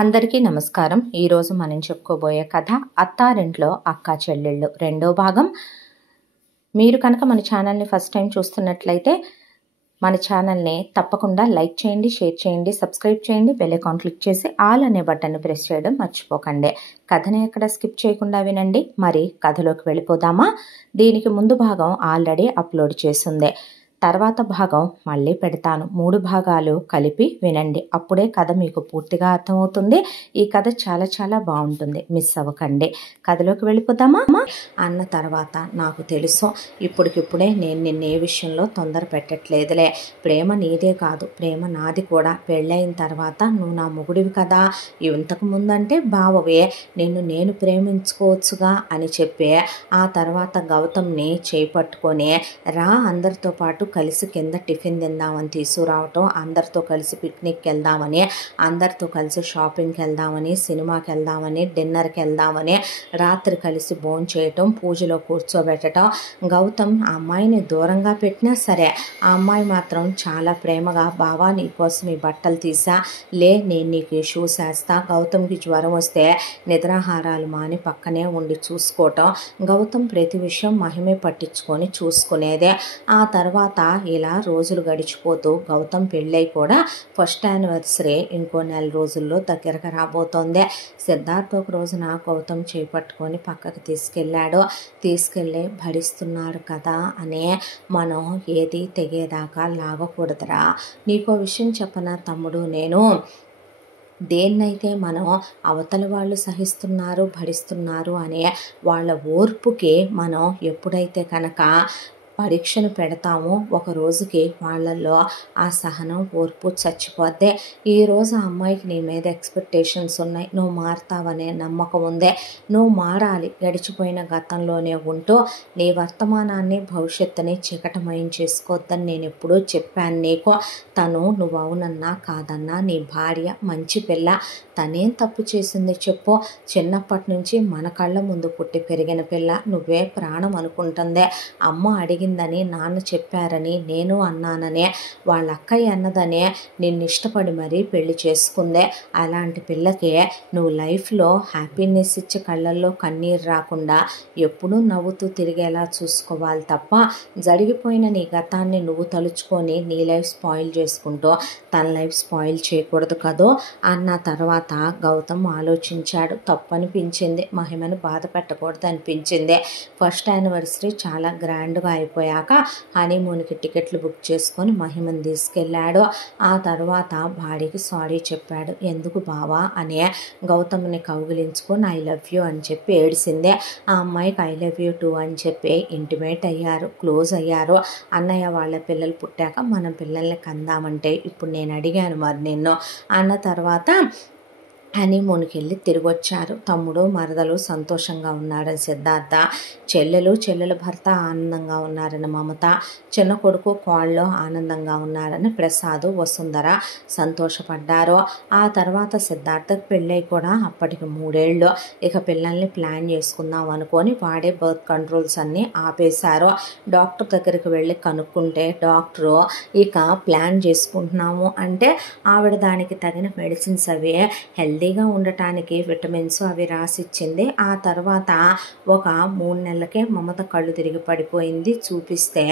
అందరికీ నమస్కారం. ఈరోజు మనం చెప్పుకోబోయే కథ అత్తారింట్లో అక్కా చెల్లెళ్ళు రెండో భాగం. మీరు కనుక మన ఛానల్ని ఫస్ట్ టైం చూస్తున్నట్లయితే మన ఛానల్ని తప్పకుండా లైక్ చేయండి, షేర్ చేయండి, సబ్స్క్రైబ్ చేయండి, బెల్ ఐకాన్ క్లిక్ చేసి ఆల్ అనే బటన్ని ప్రెస్ చేయడం మర్చిపోకండి. కథని ఎక్కడ స్కిప్ చేయకుండా వినండి. మరి కథలోకి వెళ్ళిపోదామా? దీనికి ముందు భాగం ఆల్రెడీ అప్లోడ్ చేసిందే, తర్వాత భాగం మళ్ళీ పెడతాను. 3 భాగాలు కలిపి వినండి, అప్పుడే కథ మీకు పూర్తిగా అర్థమవుతుంది. ఈ కథ చాలా చాలా బాగుంటుంది, మిస్ అవ్వకండి. కథలోకి వెళ్ళిపోదామా? అన్న తర్వాత నాకు తెలుసు, ఇప్పటికిప్పుడే నేను నిన్ను ఏ విషయంలో తొందర పెట్టట్లేదులే. ప్రేమ నీదే కాదు, ప్రేమ నాది కూడా. పెళ్ళైన తర్వాత నువ్వు నా మొగుడివి కదా, ఇంతకు ముందంటే బావవే, నిన్ను నేను ప్రేమించుకోవచ్చుగా అని చెప్పి ఆ తర్వాత గౌతమ్ని చేపట్టుకొని రా, అందరితో పాటు కలిసి కింద టిఫిన్ తిందామని తీసుకురావటం, అందరితో కలిసి పిక్నిక్కి వెళ్దామని, అందరితో కలిసి షాపింగ్కి వెళ్దామని, సినిమాకి వెళ్దామని, డిన్నర్కి వెళ్దామని, రాత్రి కలిసి భోజనం చేయటం, పూజలో కూర్చోబెట్టడం. గౌతమ్ ఆ అమ్మాయిని దూరంగా పెట్టినా సరే ఆ అమ్మాయి మాత్రం చాలా ప్రేమగా, బావా నీకోసం ఈ బట్టలు తీసా, లే నేను నీకు ఈ షూస్ వేస్తా. గౌతమ్కి జ్వరం వస్తే నిద్రాహారాలు మాని పక్కనే ఉండి చూసుకోవటం. గౌతమ్ ప్రతి విషయం మహిమే పట్టించుకొని చూసుకునేదే. ఆ తర్వాత ఇలా రోజులు గడిచిపోతూ గౌతమ్ పెళ్ళై కూడా ఫస్ట్ యానివర్సరీ ఇంకో 4 రోజుల్లో దగ్గరకు రాబోతోంది. సిద్ధార్థ్ ఒక రోజున గౌతమ్ చేపట్టుకొని పక్కకు తీసుకెళ్ళి భరిస్తున్నారు కదా అని మనం ఏది తెగేదాకా లాగకూడదురా. నీకో విషయం చెప్పనా తమ్ముడు, నేను దేన్నైతే మనం అవతల వాళ్ళు సహిస్తున్నారు, భరిస్తున్నారు అనే వాళ్ళ ఓర్పుకి మనం ఎప్పుడైతే కనుక పరీక్షను పెడతామో ఒక రోజుకి వాళ్ళల్లో ఆ సహనం, ఓర్పు చచ్చిపోద్దే. ఈరోజు ఆ అమ్మాయికి నీ మీద ఎక్స్పెక్టేషన్స్ ఉన్నాయి, నువ్వు మారుతావనే నమ్మకం ఉందే. నువ్వు మారాలి. గడిచిపోయిన గతంలోనే ఉంటూ నీ వర్తమానాన్ని, భవిష్యత్తుని చికటమయం చేసుకోవద్దని నేను ఎప్పుడూ చెప్పాను నీకు. తను నువ్వు అవునన్నా కాదన్నా నీ భార్య, మంచి పిల్ల. తనేం తప్పు చేసింది చెప్పు? చిన్నప్పటి నుంచి మన కళ్ళ ముందు పుట్టి పెరిగిన పిల్ల. నువ్వే ప్రాణం అనుకుంటుందే. అమ్మ అడిగిందని, నాన్న చెప్పారని, నేను అన్నాననే, వాళ్ళ అక్కయ్య అన్నదనే నిన్ను ఇష్టపడి మరీ పెళ్లి చేసుకుందే. అలాంటి పిల్లకి నువ్వు లైఫ్లో హ్యాపీనెస్ ఇచ్చి కళ్ళల్లో కన్నీరు రాకుండా ఎప్పుడూ నవ్వుతూ తిరిగేలా చూసుకోవాలి తప్ప జరిగిపోయిన నీ గతాన్ని నువ్వు తలుచుకొని నీ లైఫ్ స్పాయిల్ చేసుకుంటూ తన లైఫ్ స్పాయిల్ చేయకూడదు కదో అన్న తర్వాత గౌతమ్ ఆలోచించాడు. తప్పనిపించింది, మహిమను బాధ పెట్టకూడదు అనిపించింది. ఫస్ట్ యానివర్సరీ చాలా గ్రాండ్గా అయిపోయాక హనీమూన్కి టికెట్లు బుక్ చేసుకొని మహిమను తీసుకెళ్ళాడు. ఆ తర్వాత భార్యకి సారీ చెప్పాడు. ఎందుకు బావా అని గౌతమ్ని కౌగిలించుకొని ఐ లవ్ యూ అని చెప్పి ఏడిసిందే. ఆ అమ్మాయికి ఐ లవ్ యూ టూ అని చెప్పి ఇంటిమేట్ అయ్యారు, క్లోజ్ అయ్యారు. అన్నయ్య వాళ్ళ పిల్లలు పుట్టాక మనం పిల్లల్ని కందామంటే ఇప్పుడు నేను అడిగాను మరి నిన్ను అన్న తర్వాత హనీమూన్కి వెళ్ళి తిరిగి వచ్చారు. తమ్ముడు, మరదలు సంతోషంగా ఉన్నారని సిద్ధార్థ, చెల్లెల భర్త ఆనందంగా ఉన్నారని మమత, చిన్న కొడుకు కోళ్ళలో ఆనందంగా ఉన్నారని ప్రసాద్, వసుంధర సంతోషపడ్డారు. ఆ తర్వాత సిద్ధార్థకు పెళ్ళై కూడా అప్పటికి 3 ఏళ్ళు. ఇక పిల్లల్ని ప్లాన్ చేసుకుందాం అనుకొని వాడే బర్త్ కంట్రోల్స్ అన్నీ ఆపేశారు. డాక్టర్ దగ్గరికి వెళ్ళి కనుక్కుంటే డాక్టరు ఇక ప్లాన్ చేసుకుంటున్నాము అంటే ఆవిడ దానికి తగిన మెడిసిన్స్ అవి హెల్దీగా ఉండటానికి విటమిన్స్ అవి రాసిచ్చింది. ఆ తర్వాత ఒక 3 నెలలకే మమత కళ్ళు తిరిగి పడిపోయింది. చూపిస్తే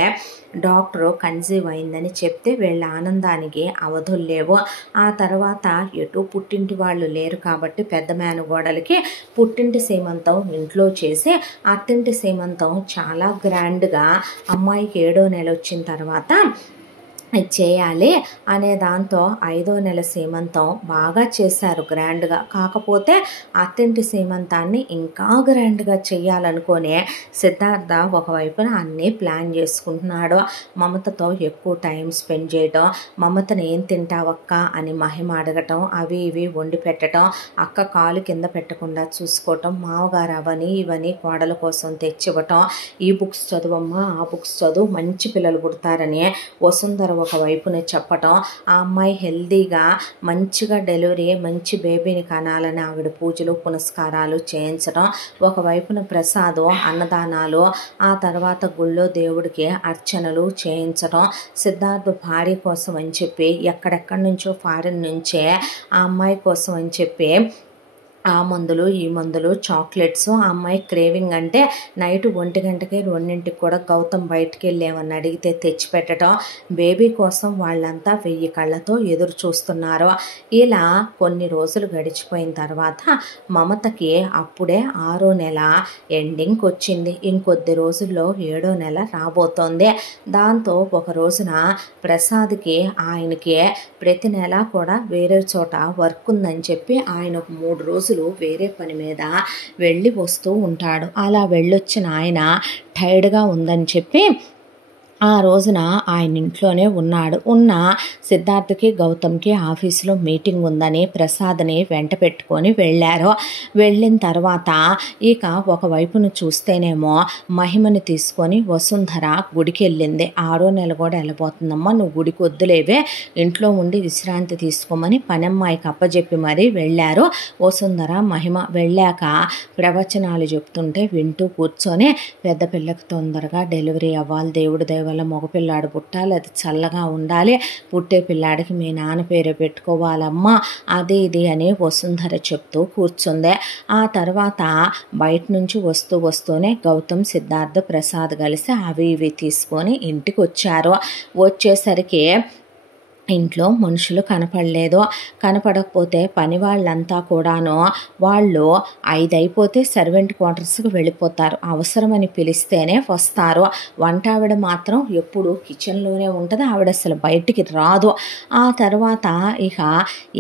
డాక్టరు కన్సీవ్ అయిందని చెప్తే వీళ్ళ ఆనందానికి అవధులు లేవు. ఆ తర్వాత ఎటు పుట్టింటి వాళ్ళు లేరు కాబట్టి పెద్ద మేనగోడలకి పుట్టింటి సీమంతం ఇంట్లో చేసి అత్తింటి సీమంతం చాలా గ్రాండ్గా అమ్మాయికి 7వ నెల వచ్చిన తర్వాత చేయాలి అనే దాంతో 5వ నెల సీమంతం బాగా చేశారు గ్రాండ్గా. కాకపోతే అత్తింటి సీమంతాన్ని ఇంకా గ్రాండ్గా చేయాలనుకునే సిద్ధార్థ ఒకవైపున అన్నీ ప్లాన్ చేసుకుంటున్నాడు. మమతతో ఎక్కువ టైం స్పెండ్ చేయటం, మమతను ఏం తింటావక్క అని మహిమ అడగటం, అవి ఇవి వండి పెట్టడం, అక్క కాలు కింద పెట్టకుండా చూసుకోవటం, మావగారు అవని ఇవని కోడల కోసం తెచ్చివ్వటం, ఈ బుక్స్ చదువమ్మా, ఆ బుక్స్ చదువు, మంచి పిల్లలు పుడతారని వసుంధర ఒకవైపున చెప్పటం, ఆ అమ్మాయి హెల్దీగా మంచిగా డెలివరీ మంచి బేబీని కనాలని ఆవిడ పూజలు పునస్కారాలు చేయించడం, ఒకవైపున ప్రసాదం అన్నదానాలు, ఆ తర్వాత గుళ్ళో దేవుడికి అర్చనలు చేయించడం, సిద్ధార్థ భార్య కోసం అని చెప్పి ఎక్కడెక్కడి నుంచో ఫారిన్ నుంచే ఆ అమ్మాయి కోసం అని చెప్పి ఆ మందులు ఈ మందులు చాక్లెట్స్, ఆ అమ్మాయి క్రేవింగ్ అంటే నైట్ 1 గంటకి 2ంటికి కూడా గౌతమ్ బయటికి వెళ్ళి ఏమన్నా అడిగితే తెచ్చిపెట్టడం, బేబీ కోసం వాళ్ళంతా 1000 కళ్ళతో ఎదురు చూస్తున్నారు. ఇలా కొన్ని రోజులు గడిచిపోయిన తర్వాత మమతకి అప్పుడే 6వ నెల ఎండింగ్కి వచ్చింది. ఇంకొద్ది రోజుల్లో 7వ నెల రాబోతోంది. దాంతో ఒక రోజున ప్రసాద్కి ఆయనకి ప్రతి నెల కూడా వేరే చోట వర్క్ ఉందని చెప్పి ఆయన 3 రోజులు వేరే పని మీద వెళ్ళి వస్తూ ఉంటాడు. అలా వెళ్ళొచ్చిన ఆయన టైర్డ్గా ఉందని చెప్పి ఆ రోజున ఆయన ఇంట్లోనే ఉన్నాడు. ఉన్న సిద్ధార్థకి గౌతమ్కి ఆఫీసులో మీటింగ్ ఉందని ప్రసాద్ని వెంట పెట్టుకొని వెళ్ళారు. వెళ్ళిన తర్వాత ఇక ఒకవైపును చూస్తేనేమో మహిమని తీసుకొని వసుంధర గుడికి వెళ్ళింది. 6వ నెల కూడా వెళ్ళిపోతుందమ్మా, నువ్వు గుడికి వద్దులేవే, ఇంట్లో ఉండి విశ్రాంతి తీసుకోమని పనమ్మాయికి అప్పచెప్పి మరీ వెళ్ళారు. వసుంధర మహిమ వెళ్ళాక ప్రవచనాలు చెప్తుంటే వింటూ కూర్చొని, పెద్ద పిల్లకి తొందరగా డెలివరీ అవ్వాలి, దేవుడి దయ వల్ల మగపిల్లాడు పుట్టాలి, అది చల్లగా ఉండాలి, పుట్టే పిల్లాడికి మీ నాన్న పేరు పెట్టుకోవాలమ్మా, అది ఇది అని వసుంధర చెప్తూ కూర్చుంది. ఆ తర్వాత బయట నుంచి వస్తూనే గౌతమ్ సిద్ధార్థ ప్రసాద్ కలిసి అవి ఇవి తీసుకొని ఇంటికి వచ్చారు. వచ్చేసరికి ఇంట్లో మనుషులు కనపడలేదు. కనపడకపోతే పని వాళ్ళంతా కూడాను వాళ్ళు 5 అయిపోతే సర్వెంట్ క్వార్టర్స్కి వెళ్ళిపోతారు, అవసరమని పిలిస్తేనే వస్తారు. వంట ఆవిడ మాత్రం ఎప్పుడు కిచెన్లోనే ఉంటుంది, ఆవిడ అసలు బయటికి రాదు. ఆ తర్వాత ఇక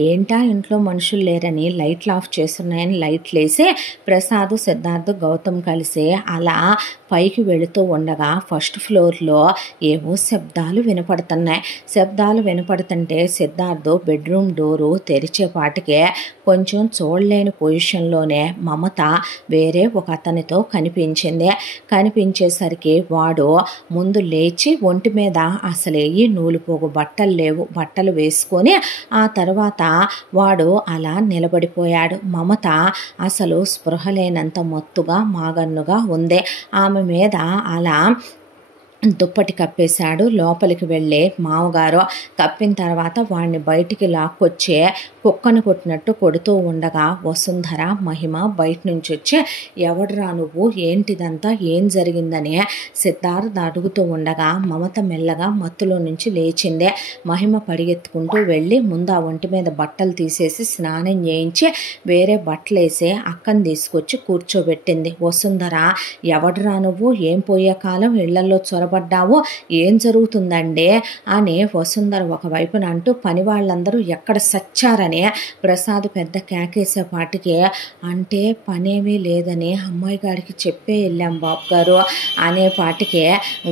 ఏంటా ఇంట్లో మనుషులు లేరని లైట్లు ఆఫ్ చేస్తున్నాయని లైట్లు వేసి ప్రసాద్ సిద్ధార్థ్ గౌతమ్ కలిసి అలా పైకి వెళుతూ ఉండగా ఫస్ట్ ఫ్లోర్లో ఏవో శబ్దాలు వినపడుతున్నాయి. శబ్దాలు వినపడుతుంటే సిద్ధార్థ్ బెడ్రూమ్ డోరు తెరిచేపాటికే కొంచెం చూడలేని పొజిషన్లోనే మమత వేరే ఒక అతనితో కనిపించింది. కనిపించేసరికి వాడు ముందు లేచి ఒంటి మీద అసలే నూలుపోగు బట్టలు లేవు, బట్టలు వేసుకొని ఆ తర్వాత వాడు అలా నిలబడిపోయాడు. మమత అసలు స్పృహ లేనంత మత్తుగా మాగన్నుగా ఉంది. ఆమె మీద అలా దుప్పటి కప్పేశాడు. లోపలికి వెళ్ళే మామగారు కప్పిన తర్వాత వాడిని బయటికి లాక్కొచ్చే కుక్కను కొట్టినట్టు కొడుతూ ఉండగా వసుంధర మహిమ బయట నుంచి వచ్చి, ఎవడరా నువ్వు, ఏంటిదంతా, ఏం జరిగిందని సిద్ధార్థ్ అడుగుతూ ఉండగా మమత మెల్లగా మత్తులో నుంచి లేచిందే. మహిమ పరిగెత్తుకుంటూ వెళ్ళి ముందు ఆ ఒంటి మీద బట్టలు తీసేసి స్నానం చేయించి వేరే బట్టలు వేసి అక్కని తీసుకొచ్చి కూర్చోబెట్టింది. వసుంధర, ఎవడరా నువ్వు, ఏం పోయే కాలం ఇళ్లలో చొరబడ్డావు, ఏం జరుగుతుందండి అని వసుంధర ఒకవైపున అంటూ పని వాళ్ళందరూ ఎక్కడ సచ్చారని ప్రసాద్ పెద్ద కేకేసేపాటికి, అంటే పనేమీ లేదని అమ్మాయి గారికి చెప్పే వెళ్ళాం బాబు గారు అనేపాటికే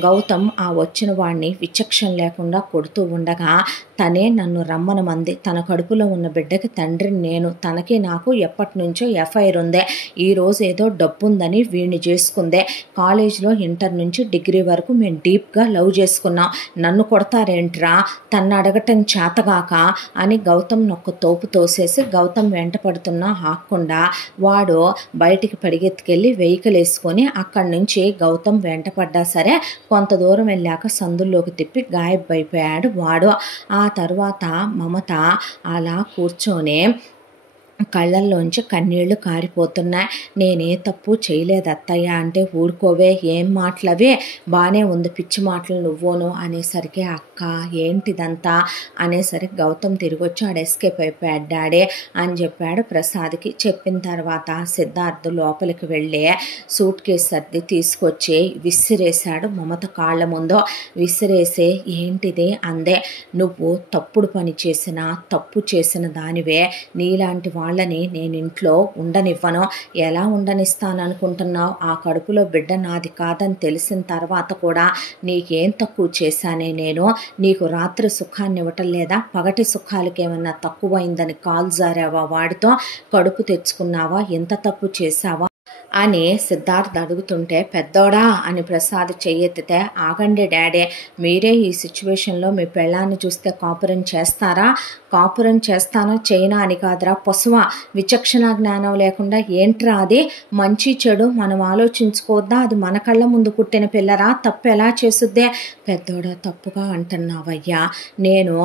గౌతమ్ ఆ వచ్చిన వాడిని విచక్షణ లేకుండా కొడుతూ ఉండగా, తనే నన్ను రమ్మనమంది, తన కడుపులో ఉన్న బిడ్డకి తండ్రిని నేను, తనకి నాకు ఎప్పటి నుంచో ఎఫ్ఐఆర్ ఉందే, ఈరోజు ఏదో డబ్బు ఉందని వీడిని చేసుకుందే, కాలేజీలో ఇంటర్ నుంచి డిగ్రీ వరకు మేము డీప్గా లవ్ చేసుకున్నాం, నన్ను కొడతారేంట్రా, తన్ను అడగటం చేతగాక అని గౌతమ్ నొక్క తోపు తోసేసి గౌతమ్ వెంట పడుతున్నా ఆకుండా వాడు బయటికి పరిగెత్తుకెళ్ళి వెహికల్ వేసుకొని అక్కడి నుంచి గౌతమ్ వెంట పడ్డా సరే కొంత దూరం వెళ్ళాక సందుల్లోకి తిప్పి గాయబైపోయాడు వాడు. ఆ తర్వాత మమత అలా కూర్చొని కళ్ళల్లోంచి కన్నీళ్లు కారిపోతున్నాయి. నేనే తప్పు చేయలేదు అత్తయ్య అంటే, ఊరుకోవే, ఏం మాటలవే, బాగానే ఉంది, పిచ్చి మాటలు నువ్వును అనేసరికి, అక్క ఏంటిదంతా అనేసరికి గౌతమ్ తిరిగి వచ్చి ఆడ ఎస్కేప్ అయిపోయాడు డాడీ అని చెప్పాడు ప్రసాద్కి. చెప్పిన తర్వాత సిద్ధార్థ్ లోపలికి వెళ్ళి సూట్ కేసు సర్ది తీసుకొచ్చి విసిరేశాడు మమత కాళ్ళ ముందు. విసిరేసి, ఏంటిది అందే, నువ్వు తప్పుడు పని చేసిన, తప్పు చేసిన దానివే, నీలాంటి వాళ్ళని నేను ఇంట్లో ఉండనివ్వను, ఎలా ఉండనిస్తాననుకుంటున్నావు, ఆ కడుపులో బిడ్డ నాది కాదని తెలిసిన తర్వాత కూడా నీకేం తక్కువ చేశానే నేను, నీకు రాత్రి సుఖాన్ని ఇవ్వటం లేదా, పగటి సుఖాలకి ఏమన్నా తక్కువైందని కాలు జారావా, వాడితో కడుపు తెచ్చుకున్నావా, ఎంత తప్పు చేశావా అని సిద్ధార్థ్ అడుగుతుంటే, పెద్దోడా అని ప్రసాద్ చెయ్యెత్తితే, ఆగండి డాడీ, మీరే ఈ సిచ్యువేషన్లో మీ పెళ్ళాన్ని చూస్తే కాపురం చేస్తారా? కాపురం చేస్తానో చేయనా అని కాదురా పశువ, విచక్షణ జ్ఞానం లేకుండా ఏంట్రా అది? మంచి చెడు మనం ఆలోచించుకోవద్దా? అది మన కళ్ళ ముందు పుట్టిన పిల్లరా, తప్పు ఎలా చేసుద్దే? పెద్దోడా, తప్పుగా అంటున్నావయ్యా, నేను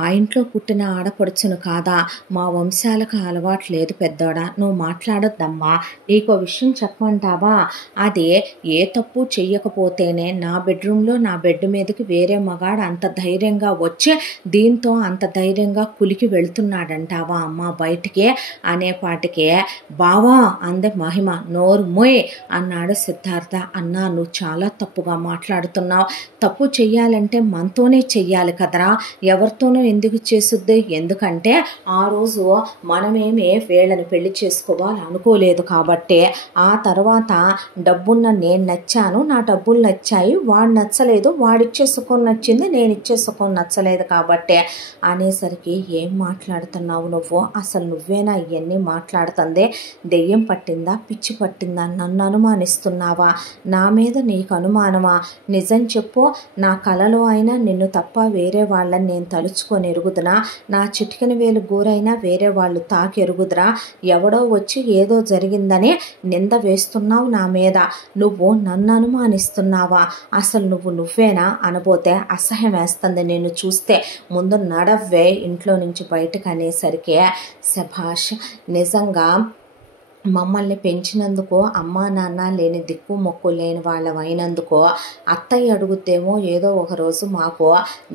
ఆ ఇంట్లో పుట్టిన ఆడపడుచును కాదా? మా వంశాలకు అలవాటు లేదు పెద్దోడా, నువ్వు మాట్లాడొద్దమ్మా. నీకో విషయం చెప్పమంటావా? అది ఏ తప్పు చెయ్యకపోతేనే నా బెడ్రూమ్లో నా బెడ్ మీదకి వేరే మగాడు అంత ధైర్యంగా వచ్చి దీంతో అంత ధైర్యంగా కులికి వెళ్తున్నాడంటావా అమ్మ బయటికి అనేపాటికే, బావా అంది మహిమ. నోరు మొయ్ అన్నాడు సిద్ధార్థ. అన్నా, నువ్వు చాలా తప్పుగా మాట్లాడుతున్నావు. తప్పు చెయ్యాలంటే మనతోనే చెయ్యాలి కదరా, ఎవరితోనూ ఎందుకు చేసుద్ది? ఎందుకంటే ఆ రోజు మనమేమే వీళ్ళని పెళ్లి చేసుకోవాలి అనుకోలేదు కాబట్టి. ఆ తర్వాత డబ్బున్న నేను నచ్చాను, నా డబ్బులు నచ్చాయి, వాడు నచ్చలేదు, వాడిచ్చే సుఖం నచ్చింది, నేను ఇచ్చే సుఖం నచ్చలేదు కాబట్టి అనేసరికి, ఏం మాట్లాడుతున్నావు నువ్వు? అసలు నువ్వేనా ఇవన్నీ మాట్లాడుతుంది? దెయ్యం పట్టిందా, పిచ్చి పట్టిందా? నన్ను అనుమానిస్తున్నావా? నా మీద నీకు అనుమానమా? నిజం చెప్పు. నా కలలో అయినా నిన్ను తప్ప వేరే వాళ్ళని నేను తలుచుకొని ఎరుగుదునా? నా చిటికెన వేలు గూరైనా వేరే వాళ్ళు తాకెరుగుదురా? ఎవడో వచ్చి ఏదో జరిగిందని నింద వేస్తున్నావు నా మీద. నువ్వు నన్ను అనుమానిస్తున్నావా? అసలు నువ్వేనా అనబోతే అసహ్యం వేస్తుంది నిన్ను చూస్తే. ముందు నడవ్వే ఇంట్లో నుంచి బయటకు అనేసరికి, శభాష్, నిజంగా మమ్మల్ని పెంచినందుకు, అమ్మా నాన్న లేని దిక్కు మొక్కు లేని వాళ్ళమైనందుకు అత్తయ్య అడుగుతేమో ఏదో ఒకరోజు మాకు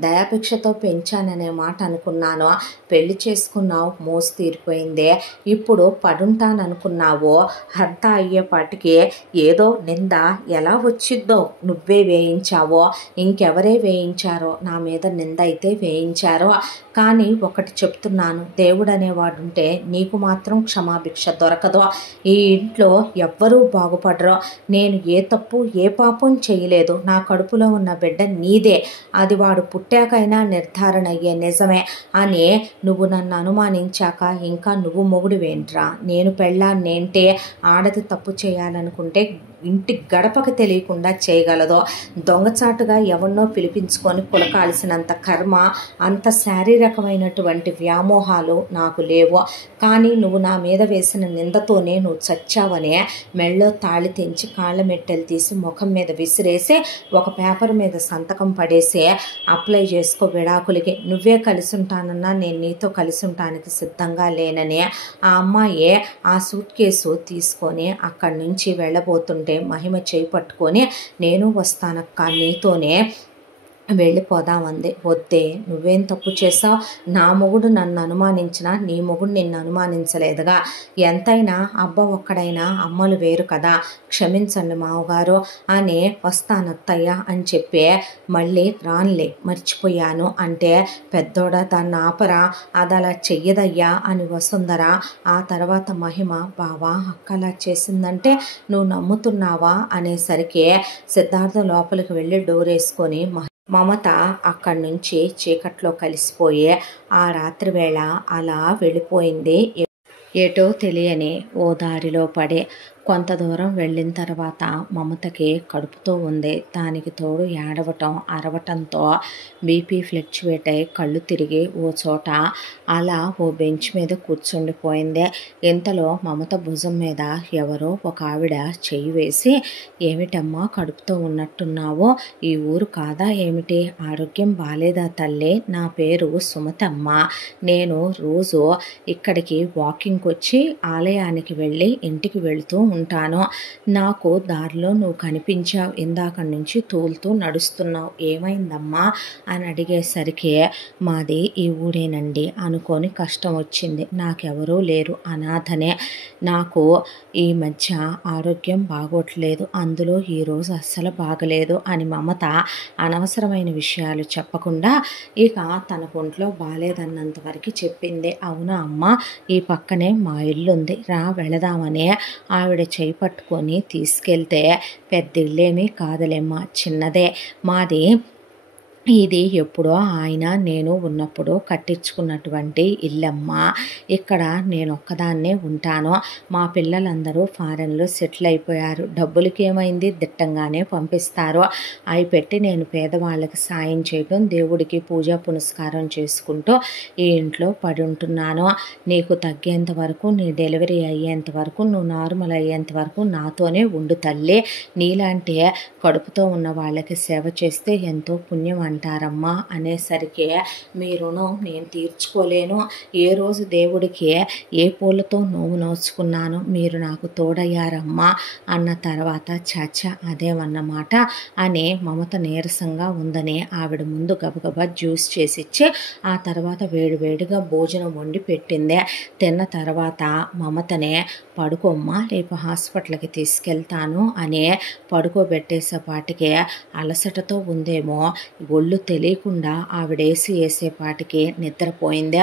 దయాభిక్షతో పెంచాననే మాట అనుకున్నాను. పెళ్లి చేసుకున్నావు, మోసు తీరిపోయిందే. ఇప్పుడు పడుంటాననుకున్నావు, అంతా అయ్యేపాటికి ఏదో నింద ఎలా వచ్చిద్దో నువ్వే వేయించావో, ఇంకెవరే వేయించారో, నా మీద నింద అయితే వేయించారో. కానీ ఒకటి చెప్తున్నాను, దేవుడు అనేవాడుంటే నీకు మాత్రం క్షమాభిక్ష దొరకదు. ఈ ఇంట్లో ఎవ్వరూ బాగుపడరు. నేను ఏ తప్పు ఏ పాపం చేయలేదు. నా కడుపులో ఉన్న బిడ్డ నీదే, అది వాడు పుట్టాకైనా నిర్ధారణ అయ్యే నిజమే అని నువ్వు నన్ను అనుమానించాక ఇంకా నువ్వు మొగుడివేంట్రా? నేను పెళ్ళాన్నేంటే, ఆడది తప్పు చేయాలనుకుంటే ఇంటి గడపకు తెలియకుండా చేయగలదో, దొంగచాటుగా ఎవరినో పిలిపించుకొని కులకాల్సినంత కర్మ, అంత శారీరకమైనటువంటి వ్యామోహాలు నాకు లేవు. కానీ నువ్వు నా మీద వేసిన నిందతోనే నువ్వు చచ్చావనే మెళ్ళో తాళి తెంచి కాళ్ళ మెట్టెలు తీసి ముఖం మీద విసిరేసి ఒక పేపర్ మీద సంతకం పడేసి అప్లై చేసుకో విడాకులకి. నువ్వే కలిసి ఉంటానన్నా నేను నీతో కలిసి ఉంటానికి సిద్ధంగా లేనని ఆ అమ్మాయి ఆ సూట్ కేసు తీసుకొని అక్కడి నుంచి వెళ్ళబోతుంటే మహిమ చేయి పట్టుకొని, నేను వస్తానక్క, నీతోనే వెళ్ళిపోదామంది. వద్దే, నువ్వేం తప్పు చేసావు? నా మొగుడు నన్ను అనుమానించినా నీ మొగుడు నిన్ను అనుమానించలేదుగా. ఎంతైనా అబ్బ ఒక్కడైనా అమ్మలు వేరు కదా, క్షమించండి మావగారు అని వస్తానత్తయ్య అని చెప్పి మళ్ళీ రాన్లే మర్చిపోయాను అంటే, పెద్దోడా దాన్ని ఆపరా, అది అలా చెయ్యదయ్యా అని వసుంధర. ఆ తర్వాత మహిమ, బావా అక్కలా చేసిందంటే నువ్వు నమ్ముతున్నావా అనేసరికి సిద్ధార్థ లోపలికి వెళ్ళి డోర్ వేసుకొని మమత అక్కడి నుంచి చీకట్లో కలిసిపోయి ఆ రాత్రి వేళ అలా వెళ్ళిపోయింది. ఏటో తెలియని ఓ దారిలో పడి కొంత దూరం వెళ్ళిన తర్వాత మమతకి కడుపుతో ఉంది. దానికి తోడు ఏడవటం అరవటంతో బీపీ ఫ్లక్చువేట్ అయి కళ్ళు తిరిగి ఓ చోట అలా ఓ బెంచ్ మీద కూర్చుండిపోయింది. ఇంతలో మమత భుజం మీద ఎవరో ఒక ఆవిడ చెయ్యి వేసి, ఏమిటమ్మా కడుపుతో ఉన్నట్టున్నావో, ఈ ఊరు కాదా ఏమిటి? ఆరోగ్యం బాలేదా తల్లి? నా పేరు సుమతమ్మ. నేను రోజు ఇక్కడికి వాకింగ్కి వచ్చి ఆలయానికి వెళ్ళి ఇంటికి వెళుతూ ఉంటాను. నాకు దారిలో నువ్వు కనిపించావు, ఇందాక నుంచి తోలుతూ నడుస్తున్నావు, ఏమైందమ్మా అని అడిగేసరికి, మాది ఈ ఊరేనండి, అనుకొని కష్టం వచ్చింది, నాకెవరూ లేరు, అనాథనే, నాకు ఈ మధ్య ఆరోగ్యం బాగోట్లేదు, అందులో ఈరోజు అస్సలు బాగలేదు అని మమత అనవసరమైన విషయాలు చెప్పకుండా ఇక తన ఒంట్లో బాలేదన్నంత వరకు చెప్పింది. అవునా అమ్మ, ఈ పక్కనే మా ఇల్లుంది, రా వెళదామని ఆవిడ చేయి పట్టుకొని తీసుకెళ్తే, పెద్ద ఇల్లేమీ కాదులేమ్మా, చిన్నదే, మాది ఇది ఎప్పుడో ఆయన నేను ఉన్నప్పుడు కట్టించుకున్నటువంటి ఇల్లమ్మ. ఇక్కడ నేను ఒక్కదాన్నే ఉంటాను. మా పిల్లలందరూ ఫారెన్లో సెటిల్ అయిపోయారు. డబ్బులకి ఏమైంది, దిట్టంగానే పంపిస్తారు. అవి పెట్టి నేను పేదవాళ్ళకి సాయం చేయడం, దేవుడికి పూజా పునస్కారం చేసుకుంటూ ఈ ఇంట్లో పడి ఉంటున్నాను. నీకు తగ్గేంత వరకు, నీ డెలివరీ అయ్యేంత వరకు, నువ్వు నార్మల్ అయ్యేంత వరకు నాతోనే ఉండు తల్లి. నీలాంటి కడుపుతో ఉన్న వాళ్ళకి సేవ చేస్తే ఎంతో పుణ్యం అంటారమ్మా అనేసరికి, మీ రుణం నేను తీర్చుకోలేను. ఏ రోజు దేవుడికి ఏ పూలతో నోము నోచుకున్నాను, మీరు నాకు తోడయ్యారమ్మా అన్న తర్వాత చాచా అదేమన్నమాట అని మమత నీరసంగా ఉందని ఆవిడ ముందు గబగబా జ్యూస్ చేసిచ్చి ఆ తర్వాత వేడివేడిగా భోజనం వండి పెట్టిందే. తిన్న తర్వాత మమతనే పడుకోమ్మా, రేపు హాస్పిటల్కి తీసుకెళ్తాను అని పడుకోబెట్టేసేపాటికి అలసటతో ఉందేమో, ఒళ్ళు తెలియకుండా ఆవిడేసి వేసేపాటికి నిద్రపోయిందే.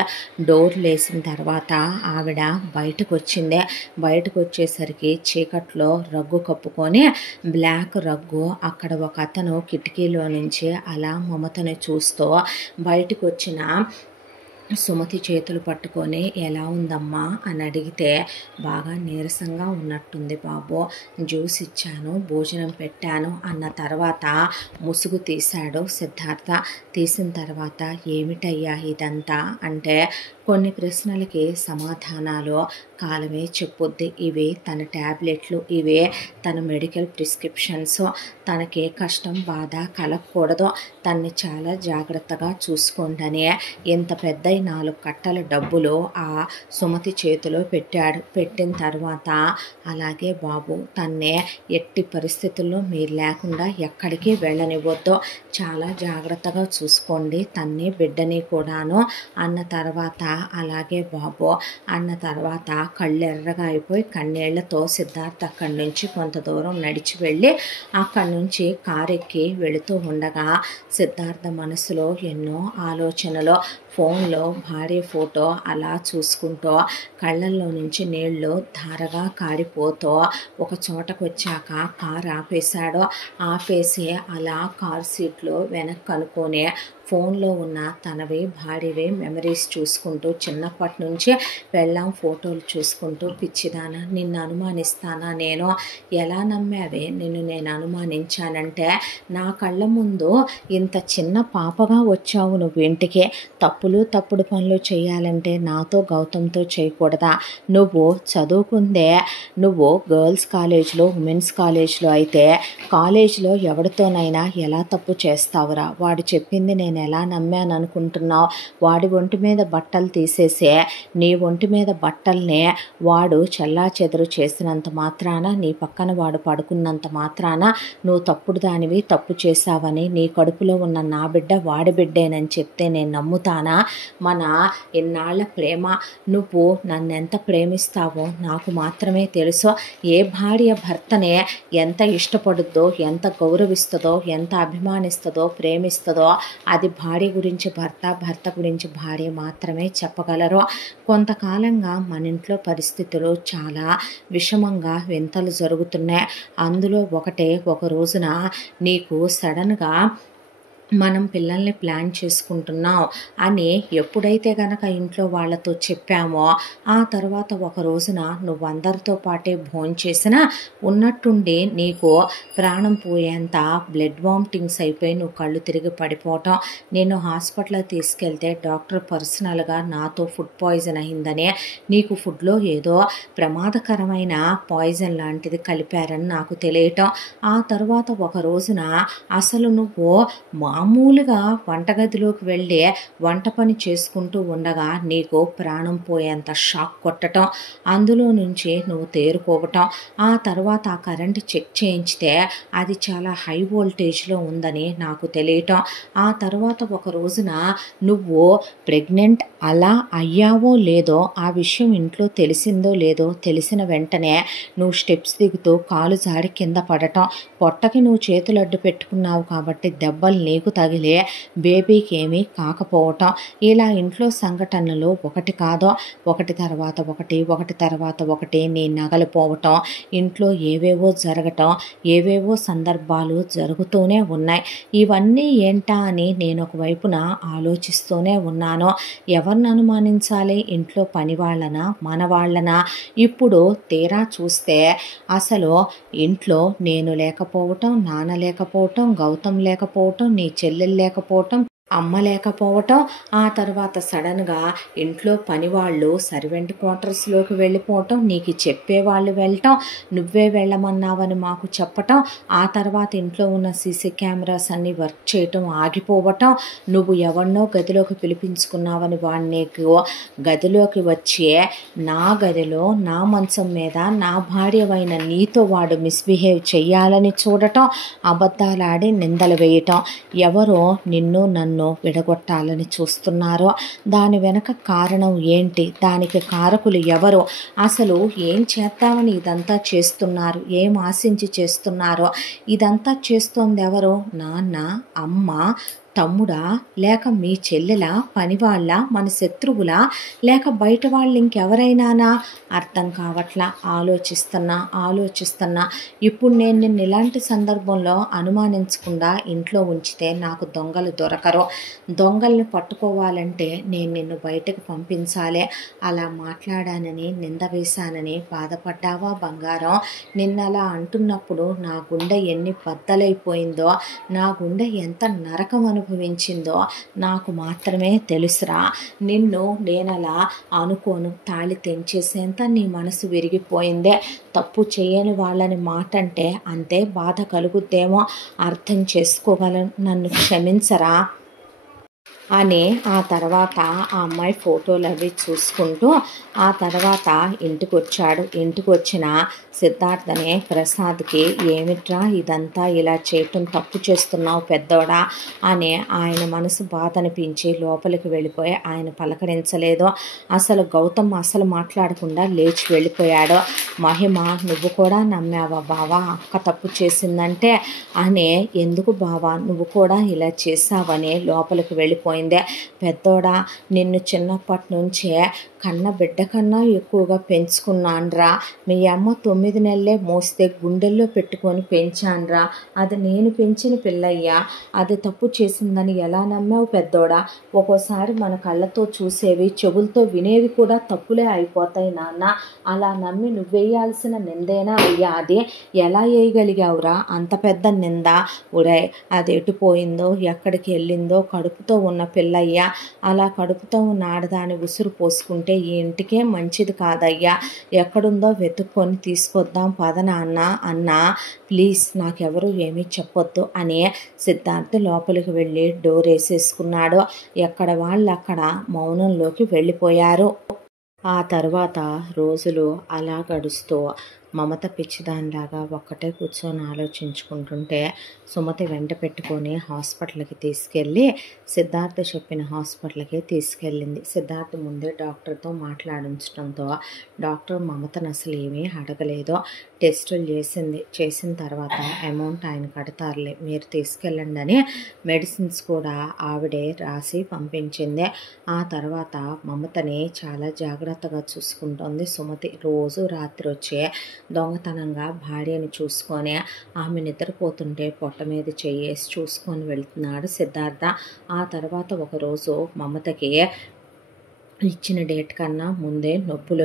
డోర్లు వేసిన తర్వాత ఆవిడ బయటకు వచ్చిందే. బయటకు వచ్చేసరికి చీకట్లో రగ్గు కప్పుకొని, బ్లాక్ రగ్గు, అక్కడ ఒక అతను కిటికీలో నుంచి అలా మమతని చూస్తూ బయటకు వచ్చిన సుమతి చేతులు పట్టుకొని ఎలా ఉందమ్మా అని అడిగితే, బాగా నీరసంగా ఉన్నట్టుంది బాబు, జ్యూస్ ఇచ్చాను, భోజనం పెట్టాను అన్న తర్వాత ముసుగు తీశాడు సిద్ధార్థ. తీసిన తర్వాత ఏమిటయ్యా ఇదంతా అంటే, కొన్ని ప్రశ్నలకి సమాధానాలు కాలమే చెప్పుద్ది. ఇవే తన ట్యాబ్లెట్లు, ఇవే తన మెడికల్ ప్రిస్క్రిప్షన్స్. తనకే కష్టం బాధ కలగకూడదు, తన్ని చాలా జాగ్రత్తగా చూసుకోండి. ఇంత పెద్ద 4 కట్టల డబ్బులు ఆ సుమతి చేతిలో పెట్టాడు. పెట్టిన తర్వాత, అలాగే బాబు, తన్నే ఎట్టి పరిస్థితుల్లో మీరు లేకుండా ఎక్కడికి వెళ్ళనివ్వద్దు, చాలా జాగ్రత్తగా చూసుకోండి తన్ని బిడ్డని కూడాను అన్న తర్వాత, అలాగే బాబు అన్న తర్వాత కళ్ళు ఎర్రగా అయిపోయి కన్నీళ్లతో సిద్ధార్థ్ అక్కడి నుంచి కొంత దూరం నడిచి వెళ్ళి అక్కడి నుంచి కారెక్కి వెళుతూ ఉండగా సిద్ధార్థ మనసులో ఎన్నో ఆలోచనలు. ఫోన్లో భార్య ఫోటో అలా చూసుకుంటూ కళ్ళల్లో నుంచి నీళ్లు ధారగా కారిపోతూ ఒక చోటకు వచ్చాక కారు ఆపేశాడు. ఆపేసి అలా కారు సీట్లో వెనక్కి అనుకొని ఫోన్లో ఉన్న తనవి భార్యవి మెమరీస్ చూసుకుంటూ, చిన్నప్పటి నుంచి పెళ్ళాం ఫోటోలు చూసుకుంటూ, పిచ్చిదానా నిన్ను అనుమానిస్తానా నేను, ఎలా నమ్మావే నిన్ను నేను అనుమానించానంటే, నా కళ్ళ ముందు ఇంత చిన్న పాపగా వచ్చావు నువ్వు ఇంటికి, తప్పుడు పనులు చేయాలంటే నాతో గౌతమ్తో చేయకూడదా, నువ్వు చదువుకుందే నువ్వు గర్ల్స్ కాలేజ్లో ఉమెన్స్ కాలేజ్లో అయితే కాలేజ్లో ఎవరితోనైనా ఎలా తప్పు చేస్తావురా, వాడు చెప్పింది నేను ఎలా నమ్మాను అనుకుంటున్నావు, వాడి ఒంటి మీద బట్టలు తీసేసే నీ ఒంటి మీద బట్టల్నే వాడు చల్లా చెదురు చేసినంత మాత్రాన, నీ పక్కన వాడు పడుకున్నంత మాత్రాన నువ్వు తప్పుడు దానివి, తప్పు చేశావని, నీ కడుపులో ఉన్న నా బిడ్డ వాడి బిడ్డేనని చెప్తే నేను నమ్ముతానా? మన ఇన్నాళ్ల ప్రేమ, నువ్వు నన్నెంత ప్రేమిస్తావో నాకు మాత్రమే తెలుసు. ఏ భార్య భర్తనే ఎంత ఇష్టపడుద్దో, ఎంత గౌరవిస్తుందో, ఎంత అభిమానిస్తుందో, ప్రేమిస్తుందో అది భార్య గురించి భర్త, భర్త గురించి భార్య మాత్రమే చెప్పగలరు. కొంతకాలంగా మన ఇంట్లో పరిస్థితులు చాలా విషమంగా వింతలు జరుగుతున్నాయి. అందులో ఒక రోజున నీకు సడన్గా మనం పిల్లల్ని ప్లాన్ చేసుకుంటున్నాం అని ఎప్పుడైతే గనక ఇంట్లో వాళ్ళతో చెప్పామో, ఆ తర్వాత ఒక రోజున నువ్వు అందరితో పాటే భోంచేసినా ఉన్నట్టుండి నీకు ప్రాణం పోయేంత బ్లడ్ వామిటింగ్స్ అయిపోయి నువ్వు కళ్ళు తిరిగి పడిపోవటం, నేను హాస్పిటల్కి తీసుకెళ్తే డాక్టర్ పర్సనల్గా నాతో ఫుడ్ పాయిజన్ అయిందని, నీకు ఫుడ్లో ఏదో ప్రమాదకరమైన పాయిజన్ లాంటిది కలిపారని నాకు తెలియటం, ఆ తర్వాత ఒక రోజున అసలు నువ్వు మామూలుగా వంటగదిలోకి వెళ్ళి వంట పని చేసుకుంటూ ఉండగా నీకు ప్రాణం పోయేంత షాక్ కొట్టడం, అందులో నుంచి నువ్వు తేరుకోవటం, ఆ తర్వాత ఆ కరెంటు చెక్ చేయించితే అది చాలా హై వోల్టేజ్లో ఉందని నాకు తెలియటం, ఆ తర్వాత ఒక రోజున నువ్వు ప్రెగ్నెంట్ అలా అయ్యావో లేదో ఆ విషయం ఇంట్లో తెలిసిందో లేదో తెలిసిన వెంటనే నువ్వు స్టెప్స్ దిగుతూ కాలు జారి కింద పడటం, పొట్టకి నువ్వు చేతులు అడ్డు పెట్టుకున్నావు కాబట్టి దెబ్బలు నీకు తగిలే బేబీకి ఏమీ కాకపోవటం, ఇలా ఇంట్లో సంఘటనలు ఒకటి కాదో ఒకటి తర్వాత ఒకటి ఒకటి తర్వాత ఒకటి నీ నగలు పోవటం, ఇంట్లో ఏవేవో జరగటం, ఏవేవో సందర్భాలు జరుగుతూనే ఉన్నాయి. ఇవన్నీ ఏంటా అని నేను ఒకవైపున ఆలోచిస్తూనే ఉన్నాను. ఎవరిని అనుమానించాలి? ఇంట్లో పని వాళ్ళనా మన వాళ్ళనా? ఇప్పుడు తీరా చూస్తే అసలు ఇంట్లో నేను లేకపోవటం, నాన్న లేకపోవటం, గౌతమ్ లేకపోవటం, నీ చెల్లెలు లేకపోవటం, అమ్మ లేకపోవటం, ఆ తర్వాత సడన్గా ఇంట్లో పనివాళ్ళు సర్వెంట్ క్వార్టర్స్లోకి వెళ్ళిపోవటం, నీకు చెప్పేవాళ్ళు వెళ్ళటం, నువ్వే వెళ్ళమన్నావని మాకు చెప్పటం, ఆ తర్వాత ఇంట్లో ఉన్న సీసీ కెమెరాస్ అన్నీ వర్క్ చేయటం ఆగిపోవటం, నువ్వు ఎవరినో గదిలోకి పిలిపించుకున్నావని వాడు నీకు గదిలోకి వచ్చి నా గదిలో నా మంచం మీద నా భార్యవైన నీతో వాడు మిస్బిహేవ్ చెయ్యాలని చూడటం, అబద్ధాలాడి నిందలు వేయటం, ఎవరో నిన్ను నన్ను విడగొట్టాలని చూస్తున్నారో దాని వెనక కారణం ఏంటి? దానికి కారకులు ఎవరు? అసలు ఏం చేద్దామని ఇదంతా చేస్తున్నారు? ఏం ఆశించి చేస్తున్నారో? ఇదంతా చేస్తోంది ఎవరు? నాన్న, అమ్మ, తమ్ముడా, లేక మీ చెల్లెల, పనివాళ్ళ, మన శత్రువులా, లేక బయట వాళ్ళు ఇంకెవరైనానా? అర్థం కావట్లా. ఆలోచిస్తున్నా. ఇప్పుడు నేను నిన్ను ఇలాంటి సందర్భంలో అనుమానించకుండా ఇంట్లో ఉంచితే నాకు దొంగలు దొరకరు. దొంగల్ని పట్టుకోవాలంటే నేను నిన్ను బయటకు పంపించాలి. అలా మాట్లాడానని, నింద వేశానని బాధపడ్డావా బంగారం? నిన్నలా అంటున్నప్పుడు నా గుండె ఎన్ని బద్దలైపోయిందో, నా గుండె ఎంత నరకం అనుభవించిందో నాకు మాత్రమే తెలుసురా. నిన్ను నేనలా అనుకోను. తాళి తెంచేసేంత నీ మనసు విరిగిపోయిందే. తప్పు చేయని వాళ్ళని మాట అంటే అంతే బాధ కలుగుద్దేమో, అర్థం చేసుకోగలను. నన్ను క్షమించరా అని ఆ తర్వాత ఆ అమ్మాయి ఫోటోలు అవి చూసుకుంటూ ఆ తర్వాత ఇంటికి వచ్చాడు. ఇంటికి వచ్చిన సిద్ధార్థనే ప్రసాద్కి, ఏమిట్రా ఇదంతా ఇలా చేయటం, తప్పు చేస్తున్నావు పెద్దోడా అని ఆయన మనసు బాధ అనిపించి లోపలికి వెళ్ళిపోయి ఆయన పలకరించలేదు. అసలు గౌతమ్ అసలు మాట్లాడకుండా లేచి వెళ్ళిపోయాడు. మహిమ, నువ్వు కూడా నమ్మావా బావా అక్క తప్పు చేసిందంటే అని? ఎందుకు బావా నువ్వు కూడా ఇలా చేసావని లోపలికి వెళ్ళిపోయింది. పెద్దోడా, నిన్ను చిన్నప్పటి నుంచే కన్న బిడ్డ కన్నా ఎక్కువగా పెంచుకున్నాన్రా. మీ అమ్మ 9 నెలలే మోస్తే గుండెల్లో పెట్టుకొని పెంచాన్రా. అది నేను పెంచిన పిల్లయ్యా. అది తప్పు చేసిందని ఎలా నమ్మావు పెద్దోడా? ఒక్కోసారి మన కళ్ళతో చూసేవి, చెవులతో వినేవి కూడా తప్పులే అయిపోతాయి నాన్న. అలా నమ్మి నువ్వేయాల్సిన నిందేనా అయ్యా అది? ఎలా వేయగలిగావురా అంత పెద్ద నింద? ఒరే, అది ఎటుపోయిందో, ఎక్కడికి వెళ్ళిందో? కడుపుతో ఉన్న పిల్లయ్యా. అలా కడుపుతో ఉన్న ఆడదాని ఉసురు పోసుకుంటే ఈ ఇంటికే మంచిది కాదయ్యా. ఎక్కడుందో వెతుక్కొని తీసుకొద్దాం పద నాన్న అన్నా. ప్లీజ్ నాకెవరు ఏమీ చెప్పొద్దు అని సిద్ధార్థ్ లోపలికి వెళ్ళి డోర్ వేసేసుకున్నాడు. ఎక్కడ వాళ్ళు అక్కడ మౌనంలోకి వెళ్ళిపోయారు. ఆ తర్వాత రోజులు అలా గడుస్తూ మమత పిచ్చిదానిలాగా ఒక్కటే కూర్చొని ఆలోచించుకుంటుంటే సుమతి వెంట పెట్టుకొని హాస్పిటల్కి తీసుకెళ్ళి సిద్ధార్థ చెప్పిన హాస్పిటల్కి తీసుకెళ్ళింది. సిద్ధార్థ ముందే డాక్టర్తో మాట్లాడించడంతో డాక్టర్ మమతను అసలు ఏమీ అడగలేదు. టెస్టులు చేసిన తర్వాత అమౌంట్ ఆయన కడతారులే, మీరు తీసుకెళ్ళండి అని మెడిసిన్స్ కూడా ఆవిడే రాసి పంపించింది. ఆ తర్వాత మమతని చాలా జాగ్రత్తగా చూసుకుంటోంది సుమతి. రోజు రాత్రి వచ్చే దొంగతనంగా భార్యని చూసుకొని ఆమె నిద్రపోతుంటే పొట్ట మీద చేయేసి చూసుకొని వెళ్తున్నాడు సిద్ధార్థ. ఆ తర్వాత ఒకరోజు మమతకి ఇచ్చిన డేట్ కన్నా ముందే నొప్పులు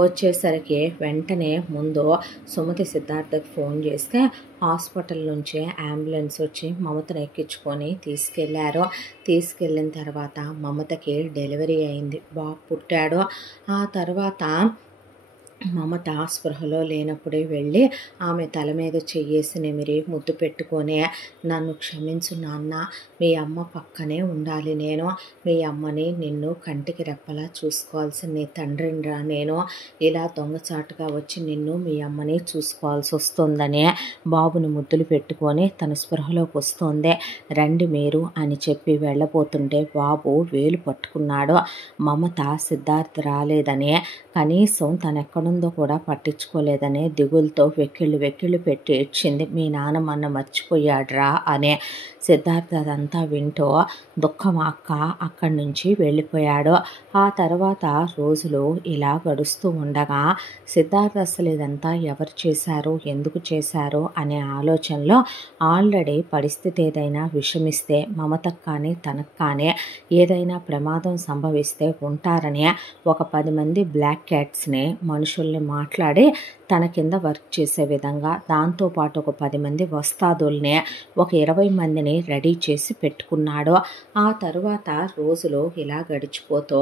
వచ్చేసరికి వెంటనే ముందు సుమతి సిద్ధార్థకి ఫోన్ చేస్తే హాస్పిటల్ నుంచి అంబులెన్స్ వచ్చి మమతను ఎక్కించుకొని తీసుకెళ్లారు. తీసుకెళ్ళిన తర్వాత మమతకి డెలివరీ అయింది, బాబు పుట్టాడు. ఆ తర్వాత మమత స్పృహలో లేనప్పుడే వెళ్ళి ఆమె తల మీద చెయ్యేసి నిమిరి ముద్దు పెట్టుకొని, నన్ను క్షమించు నాన్న, మీ అమ్మ పక్కనే ఉండాలి నేను, మీ అమ్మని నిన్ను కంటికి రెప్పలా చూసుకోవాల్సిన నీ తండ్రినిరా నేను, ఇలా దొంగచాటుగా వచ్చి నిన్ను మీ అమ్మని చూసుకోవాల్సి వస్తుందని బాబుని ముద్దులు పెట్టుకొని తన స్పృహలోకి వస్తుంది. రండి మీరు అని చెప్పి వెళ్ళబోతుంటే బాబు వేలు పట్టుకున్నాడు. మమత సిద్ధార్థ్ రాలేదని, కనీసం తనెక్కడుందో కూడా పట్టించుకోలేదనే దిగులతో వెక్కిళ్ళు పెట్టి ఏడ్చింది. మీ నాన్న మొన్న మర్చిపోయాడ్రా అనే. సిద్ధార్థ అదంతా వింటూ దుఃఖం అక్కడి నుంచి వెళ్ళిపోయాడు. ఆ తర్వాత రోజులు ఇలా గడుస్తూ ఉండగా సిద్ధార్థ అసలు ఇదంతా ఎవరు చేశారు, ఎందుకు చేశారు అనే ఆలోచనలో ఆల్రెడీ పరిస్థితి ఏదైనా విషమిస్తే మమతకు కానీ తనకు కానీ ఏదైనా ప్రమాదం సంభవిస్తే ఉంటారని ఒక 10 మంది బ్లాక్ క్యాట్స్ని మనుషుల్ని మాట్లాడి తన కింద వర్క్ చేసే విధంగా, దాంతోపాటు ఒక 10 మంది వస్తాదుల్ని, ఒక 20 మందిని రెడీ చేసి పెట్టుకున్నాడు. ఆ తరువాత రోజులు ఇలా గడిచిపోతూ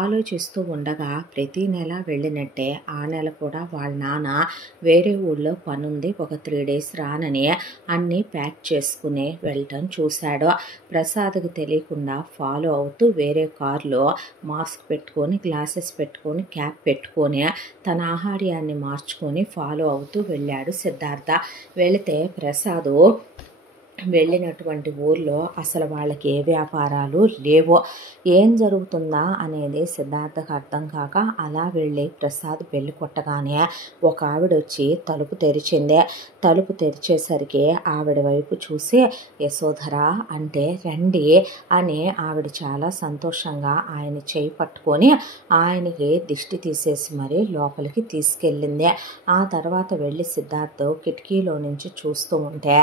ఆలోచిస్తూ ఉండగా ప్రతి నెల వెళ్ళినట్టే ఆ నెల కూడా వాళ్ళ నాన్న వేరే ఊళ్ళో పనుంది, ఒక 3 days రానని అన్నీ ప్యాక్ చేసుకుని వెళ్ళటం చూశాడు. ప్రసాద్కి తెలియకుండా ఫాలో అవుతూ వేరే కారులో మాస్క్ పెట్టుకొని, గ్లాసెస్ పెట్టుకొని, క్యాప్ పెట్టుకొని తన ఆహార్యాన్ని మార్చుకొని ఫాలో అవుతూ వెళ్ళాడు సిద్ధార్థ. వెళితే ప్రసాదు వెళ్ళినటువంటి ఊర్లో అసలు వాళ్ళకి ఏ వ్యాపారాలు లేవో, ఏం జరుగుతుందా అనేది సిద్ధార్థకు అర్థం కాక అలా వెళ్ళి ప్రసాద్ బెల్లి కొట్టగానే ఒక ఆవిడ వచ్చి తలుపు తెరిచిందే. తలుపు తెరిచేసరికి ఆవిడ వైపు చూసి యశోధర అంటే రండి అని ఆవిడ చాలా సంతోషంగా ఆయన చేయి పట్టుకొని ఆయనకి దిష్టి తీసేసి మరీ లోపలికి తీసుకెళ్ళింది. ఆ తర్వాత వెళ్ళి సిద్ధార్థ్ కిటికీలో నుంచి చూస్తూ ఉంటే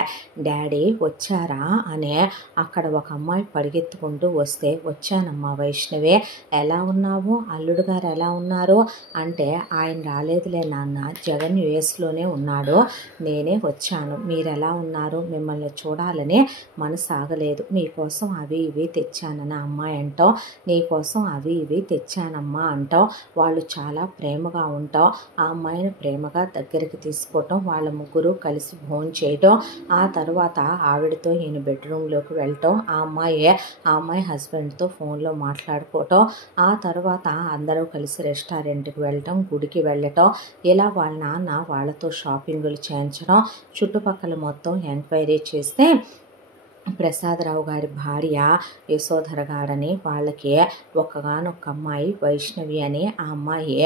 డాడీ వచ్చారా అనే అక్కడ ఒక అమ్మాయి పరిగెత్తుకుంటూ వస్తే, వచ్చానమ్మా వైష్ణవి, ఎలా ఉన్నావు, అల్లుడు గారు ఎలా ఉన్నారు అంటే, ఆయన రాలేదులే నాన్న, జగన్ యుఎస్లోనే ఉన్నాడు, నేనే వచ్చాను, మీరు ఎలా ఉన్నారు, మిమ్మల్ని చూడాలని మనసు ఆగలేదు, మీకోసం అవి ఇవి తెచ్చానని అమ్మాయి అంటాం, నీకోసం అవి ఇవి తెచ్చానమ్మా అంటాం, వాళ్ళు చాలా ప్రేమగా ఉంటాం, ఆ అమ్మాయిని ప్రేమగా దగ్గరికి తీసుకోవటం, వాళ్ళ ముగ్గురు కలిసి భోజనం చేయటం, ఆ తర్వాత ఆవిడతో ఈయన బెడ్రూమ్లోకి వెళ్ళటం, ఆ అమ్మాయి హస్బెండ్తో ఫోన్లో మాట్లాడుకోవటం, ఆ తర్వాత అందరూ కలిసి రెస్టారెంట్కి వెళ్ళటం, గుడికి వెళ్ళటం, ఇలా వాళ్ళ నాన్న వాళ్ళతో షాపింగులు చేయించడం, చుట్టుపక్కల మొత్తం ఎంక్వైరీ చేస్తే ప్రసాదరావు గారి భార్య యశోధర గారని, వాళ్ళకి ఒక్కగానొక్క అమ్మాయి వైష్ణవి అని, ఆ అమ్మాయి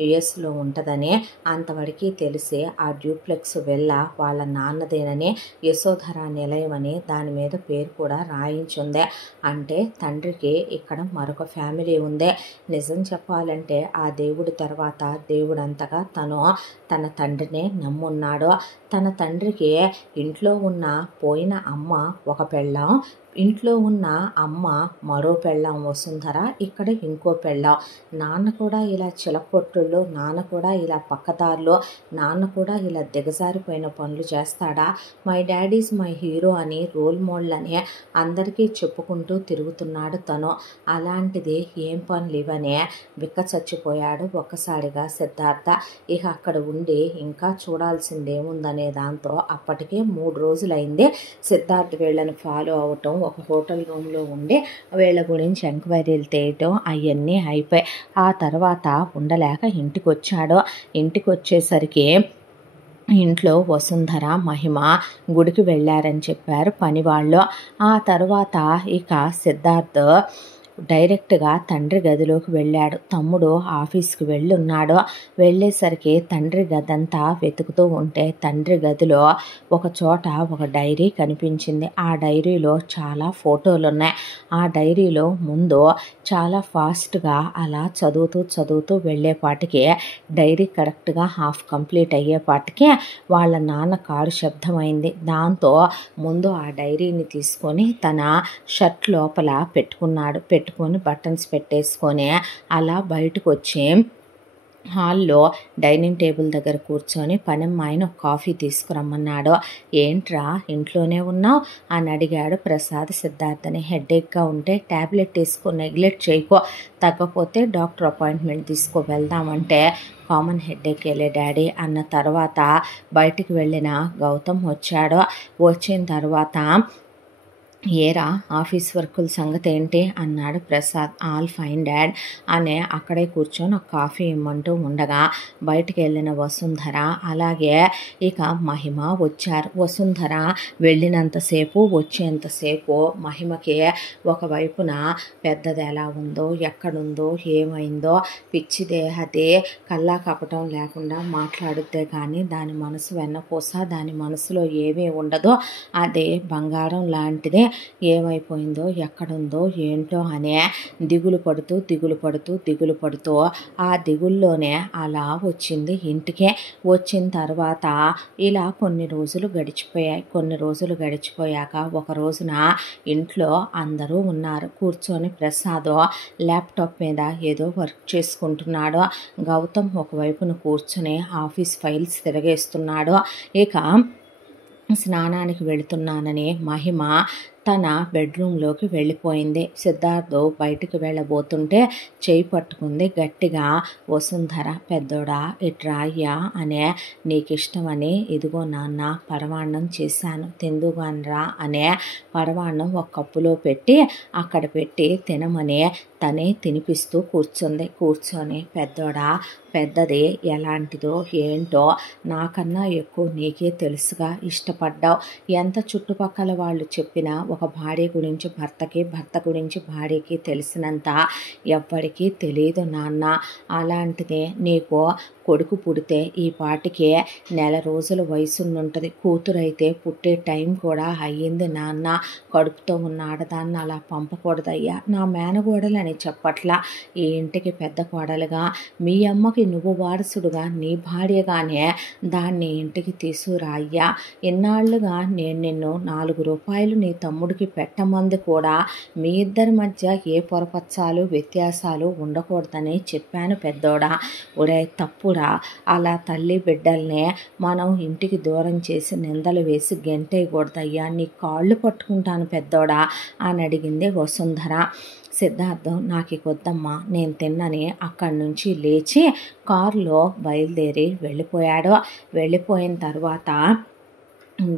యుఎస్లో ఉంటుందని అంతవరకు తెలిసి ఆ డ్యూప్లెక్స్ వెళ్ళ వాళ్ళ నాన్నదేనని, యశోధర నిలయం అని దాని మీద పేరు కూడా రాయించుంది. అంటే తండ్రికి ఇక్కడ మరొక ఫ్యామిలీ ఉంది. నిజం చెప్పాలంటే ఆ దేవుడి తర్వాత దేవుడంతగా తన తండ్రినే నమ్మున్నాడు. తన తండ్రికి ఇంట్లో ఉన్న పోయిన అమ్మ ఒక పెళ్ళాం, ఇంట్లో ఉన్న అమ్మ మరో పెళ్ళాం వసుంధర, ఇక్కడ ఇంకో పెళ్ళాం, నాన్న కూడా ఇలా చిలకొట్టుళ్ళు, నాన్న కూడా ఇలా పక్కదారిలో, నాన్న కూడా ఇలా దిగజారిపోయిన పనులు చేస్తాడా, మై డాడీస్ మై హీరో అని రోల్ మోడల్ అని అందరికీ చెప్పుకుంటూ తిరుగుతున్నాడు తను. అలాంటిది ఏం పనులు ఇవనే విక్క చచ్చిపోయాడు ఒక్కసారిగా సిద్ధార్థ. ఇక అక్కడ ఉండి ఇంకా చూడాల్సిందేముందనే దాంతో అప్పటికే 3 రోజులైంది సిద్ధార్థ్ వీళ్ళని ఫాలో అవటం, ఒక హోటల్ రూమ్లో ఉండి వీళ్ళ గురించి ఎంక్వైరీలు తీయటం అవన్నీ అయిపోయి ఆ తర్వాత ఉండలేక ఇంటికి వచ్చాడు. ఇంటికి వచ్చేసరికి ఇంట్లో వసుంధర మహిమ గుడికి వెళ్ళారని చెప్పారు పనివాళ్ళు. ఆ తర్వాత ఇక సిద్ధార్థ్ డైరెక్ట్గా తండ్రి గదిలోకి వెళ్ళాడు. తమ్ముడు ఆఫీస్కి వెళ్ళున్నాడు. వెళ్ళేసరికి తండ్రి గదంతా వెతుకుతూ ఉంటే తండ్రి గదిలో ఒక చోట ఒక డైరీ కనిపించింది. ఆ డైరీలో చాలా ఫోటోలు ఉన్నాయి. ఆ డైరీలో ముందు చాలా ఫాస్ట్గా అలా చదువుతూ వెళ్ళేపాటికి డైరీ కరెక్ట్గా హాఫ్ కంప్లీట్ అయ్యేపాటికి వాళ్ళ నాన్న కారు శబ్దమైంది. దాంతో ముందు ఆ డైరీని తీసుకొని తన షర్ట్ లోపల పెట్టుకుని బటన్స్ పెట్టేసుకొని అలా బయటకు వచ్చి హాల్లో డైనింగ్ టేబుల్ దగ్గర కూర్చొని పనమ్మాయిని ఒక కాఫీ తీసుకురమ్మన్నాడు. ఏంట్రా ఇంట్లోనే ఉన్నావు అని అడిగాడు ప్రసాద్ సిద్ధార్థని. హెడేక్గా ఉంటే ట్యాబ్లెట్ తీసుకో, నెగ్లెక్ట్ చేయకో, తగ్గపోతే డాక్టర్ అపాయింట్మెంట్ తీసుకో వెళ్దామంటే కామన్ హెడేక్ వెళ్ళే డాడీ అన్న తర్వాత బయటికి వెళ్ళిన గౌతమ్ వచ్చాడు. వచ్చిన తర్వాత ఏరా ఆఫీస్ వర్కుల సంగతి ఏంటి అన్నాడు ప్రసాద్. ఆల్ ఫైన్ డాడ్ అనే అక్కడే కూర్చొని ఒక కాఫీ ఇమ్మంటూ ఉండగా బయటికి వెళ్ళిన వసుంధర అలాగే ఇక మహిమ వచ్చారు. వసుంధర వెళ్ళినంతసేపు వచ్చేంతసేపు మహిమకి ఒకవైపున పెద్దది ఎలా ఉందో, ఎక్కడుందో, ఏమైందో పిచ్చిదే, అదే కల్లా కపటం లేకుండా మాట్లాడుద్దే కానీ దాని మనసు వెన్నపూస, దాని మనసులో ఏమీ ఉండదో, అదే బంగారం లాంటిదే, ఏమైపోయిందో ఎక్కడుందో ఏంటో అనే దిగులు పడుతూ ఆ దిగుల్లోనే అలా వచ్చింది ఇంటికే. వచ్చిన తర్వాత ఇలా కొన్ని రోజులు గడిచిపోయాక ఒక రోజున ఇంట్లో అందరూ ఉన్నారు. కూర్చొని ప్రసాద్ ల్యాప్టాప్ మీద ఏదో వర్క్ చేసుకుంటున్నాడు. గౌతమ్ ఒకవైపున కూర్చొని ఆఫీస్ ఫైల్స్ తిరగేస్తున్నాడు. ఇక స్నానానికి వెళుతున్నానని మహిమ తన బెడ్రూమ్లోకి వెళ్ళిపోయింది. సిద్ధార్థ్ బయటికి వెళ్ళబోతుంటే చేయి పట్టుకుంది గట్టిగా వసుంధర. పెద్దోడా ఇట్రా అయ్యా అనే, నీకు ఇష్టమని ఇదిగో నాన్న పరమాన్నం చేశాను తిందుగానరా అనే పరమాన్నం ఒక కప్పులో పెట్టి అక్కడ పెట్టి తినమని తనే తినిపిస్తూ కూర్చొని పెద్దోడా పెద్దది ఎలాంటిదో ఏంటో నాకన్నా ఎక్కువ నీకే తెలుసుగా, ఇష్టపడ్డావు. ఎంత చుట్టుపక్కల వాళ్ళు చెప్పినా ఒక భార్య గురించి భర్తకి, భర్త గురించి భార్యకి తెలిసినంత ఎవ్వరికీ తెలియదు నాన్న. అలాంటిదే నీకు కొడుకు పుడితే ఈ పాటికే 1 రోజుల వయసున్నుంటుంది. కూతురైతే పుట్టే టైం కూడా అయ్యింది నాన్న. కడుపుతో ఉన్న ఆడదాన్ని అలా పంపకూడదయ్యా. నా మేనగోడలని చెప్పట్లా, ఈ ఇంటికి పెద్ద కోడలుగా, మీ అమ్మకి నువ్వు వారసుడుగా, నీ భార్యగానే దాన్ని ఇంటికి తీసుకురా అయ్యా. ఇన్నాళ్లుగా నేను నిన్ను 4 రూపాయలు నీ తమ్ముడికి పెట్టమంది కూడా మీ ఇద్దరి మధ్య ఏ పొరపచ్చాలు వ్యత్యాసాలు ఉండకూడదని చెప్పాను పెద్దోడా. ఒరే తప్పుడా, అలా తల్లి బిడ్డల్నే మనం ఇంటికి దూరం చేసి నిందలు వేసి గెంటేయకూడదయ్యా. నీ కాళ్ళు పట్టుకుంటాను పెద్దోడా అని అడిగింది వసుంధర. సిద్ధార్థం నాకు కొద్దమ్మా నేను తిన్నని అక్కడి నుంచి లేచి కారులో బయలుదేరి వెళ్ళిపోయిన తర్వాత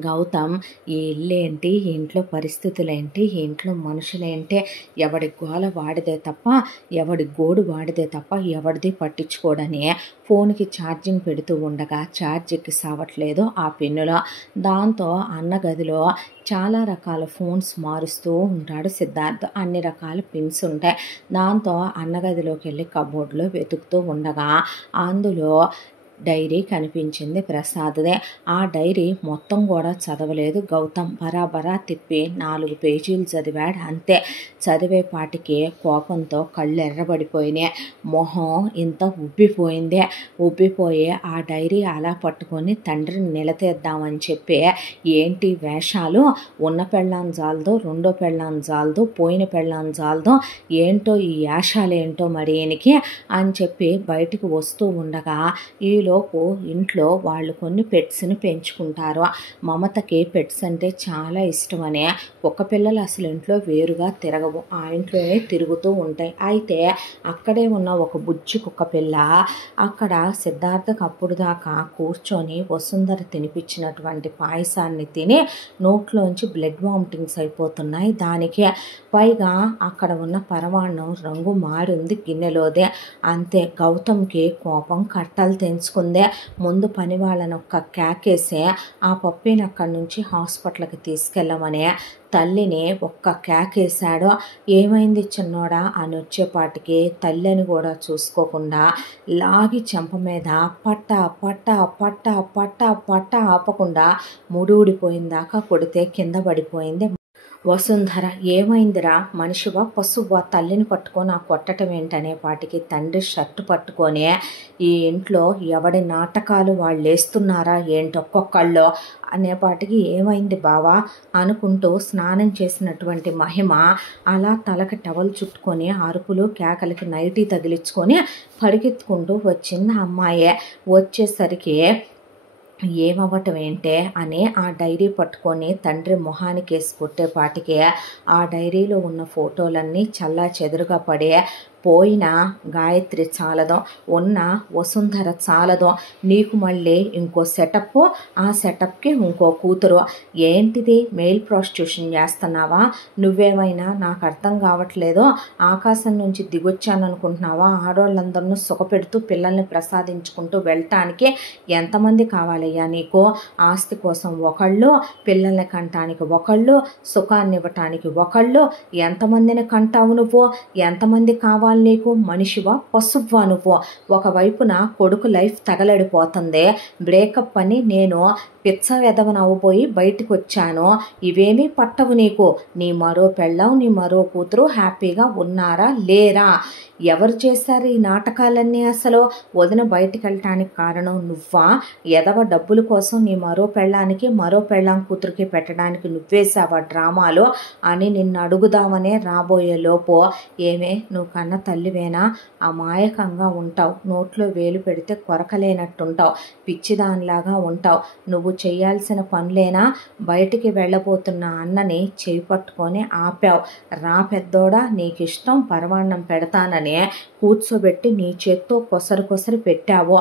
గౌతమ్ ఈ ఇల్లేంటి, ఇంట్లో పరిస్థితులేంటి, ఇంట్లో మనుషులేంటి, ఎవడి గోల వాడిదే తప్ప, ఎవడి గోడు వాడిదే తప్ప ఎవడిది పట్టించుకోడని ఫోన్కి ఛార్జింగ్ పెడుతూ ఉండగా ఛార్జ్ ఎక్కి సావట్లేదు ఆ పిన్నులో. దాంతో అన్న గదిలో చాలా రకాల ఫోన్స్ మారుస్తూ ఉంటాడు సిద్ధార్థ్. అన్ని రకాల పిన్స్ ఉంటాయి. దాంతో అన్నగదిలోకి వెళ్ళి కబోర్డ్లో వెతుకుతూ ఉండగా అందులో డైరీ కనిపించింది ప్రసాద్దే. ఆ డైరీ మొత్తం కూడా చదవలేదు గౌతమ్. బరాబరా తిప్పి 4 పేజీలు చదివాడు అంతే. చదివేపాటికి కోపంతో కళ్ళు ఎర్రబడిపోయినాయి, మొహం ఇంత ఉబ్బిపోయి ఆ డైరీ అలా పట్టుకొని తండ్రిని నిలదీద్దామని చెప్పి ఏంటి వేషాలు, ఉన్న పెళ్ళాం జాలదో, రెండో పెళ్ళాం జాలదో, పోయిన పెళ్ళాం జాలదో, ఏంటో ఈ వేషాలేంటో మరి ఈయనకి అని చెప్పి బయటికి వస్తూ ఉండగా ఈలోపు ఇంట్లో వాళ్ళు కొన్ని పెట్స్ని పెంచుకుంటారు. మమతకి పెట్స్ అంటే చాలా ఇష్టమని కుక్క పిల్లలు అసలు ఇంట్లో వేరుగా తిరగవు, ఆ ఇంట్లోనే తిరుగుతూ ఉంటాయి. అయితే అక్కడే ఉన్న ఒక బుజ్జి కుక్క పిల్ల అక్కడ సిద్ధార్థకు అప్పుడు దాకా కూర్చొని వసుంధర తినిపించినటువంటి పాయసాన్ని తిని నోట్లోంచి బ్లడ్ వామిటింగ్స్ అయిపోతున్నాయి దానికి. పైగా అక్కడ ఉన్న పరమాన్నం రంగు మారింది గిన్నెలోదే. అంతే, గౌతమ్కి కోపం కట్టలు తెంచుకుందే. ముందు పని వాళ్ళని ఒక్క కేకేసే ఆ పప్పిని అక్కడి నుంచి హాస్పిటల్కి తీసుకెళ్ళమని తల్లిని ఒక్క కేకేశాడు. ఏమైంది చిన్నోడా అని వచ్చేపాటికి తల్లిని కూడా చూసుకోకుండా లాగి చెంప మీద పట్ట ఆపకుండా ముడి ఊడిపోయిందాకా కొడితే కింద పడిపోయింది. వసుంధర ఏమైందిరా, మనిషివా పశువా, తల్లిని పట్టుకొని ఆ కొట్టడం ఏంటనే పాటికి తండ్రి షర్టు పట్టుకొని ఈ ఇంట్లో ఎవడి నాటకాలు వాళ్ళు వేస్తున్నారా ఏంటొక్కొక్కళ్ళు అనేపాటికి ఏమైంది బావా అనుకుంటూ స్నానం చేసినటువంటి మహిమ అలా తలకి టవల్ చుట్టుకొని అరుపులు కేకలకి నైటీ తగిలించుకొని పరిగెత్తుకుంటూ వచ్చింది అమ్మాయే. వచ్చేసరికి ఏమవ్వటం ఏంటే అని ఆ డైరీ పట్టుకొని తండ్రి మొహానికి వేసి కొట్టేపాటికి ఆ డైరీలో ఉన్న ఫోటోలన్నీ చల్లా చెదురుగా పడే, పోయిన గాయత్రి చాలదో, ఉన్న వసుంధర చాలదో, నీకు మళ్ళీ ఇంకో సెటప్, ఆ సెటప్కి ఇంకో కూతురు. ఏంటిది మెయిల్ ప్రాస్టిట్యూషన్ చేస్తున్నావా? నువ్వేమైనా నాకు అర్థం కావట్లేదో ఆకాశం నుంచి దిగొచ్చాననుకుంటున్నావా? ఆడవాళ్ళందరినూ సుఖపెడుతూ పిల్లల్ని ప్రసాదించుకుంటూ వెళ్ళటానికి ఎంతమంది కావాలయ్యా నీకు? ఆస్తి కోసం ఒకళ్ళు, పిల్లల్ని కంటానికి ఒకళ్ళు, సుఖాన్ని ఇవ్వటానికి ఒకళ్ళు, ఎంతమందిని కంటావు నువ్వు? ఎంతమంది కావాలి నీకు? మనిషివా పశువా నువ్వు? ఒకవైపున కొడుకు లైఫ్ తగలడిపోతుంది, బ్రేకప్ అని నేను పిచ్చ వెదవనవ్వబోయి బయటకు వచ్చాను. ఇవేమీ పట్టవు నీకు. నీ మరో పెళ్ళం, నీ మరో కూతురు హ్యాపీగా ఉన్నారా లేరా? ఎవరు చేశారు ఈ నాటకాలన్నీ? అసలు వదిన బయటికి వెళ్ళటానికి కారణం నువ్వా? ఎదవ డబ్బుల కోసం నీ మరో పెళ్ళానికి, మరో పెళ్ళాం కూతురికి పెట్టడానికి నువ్వేసావా డ్రామాలు అని నిన్ను అడుగుదామనే రాబోయే లోపు, ఏమే నువ్వు కన్న తల్లివేనా? అమాయకంగా ఉంటావు, నోట్లో వేలు పెడితే కొరకలేనట్టుంటావు, పిచ్చిదానిలాగా ఉంటావు. నువ్వు చేయాల్సిన పనులేనా? బయటికి వెళ్ళబోతున్న అన్నని చేయి పట్టుకొని ఆపావు. రా పెద్దోడా, నీకిష్టం పరమాన్నం పెడతానని కూర్చోబెట్టి నీ చేత్తో కొసరు పెట్టావు.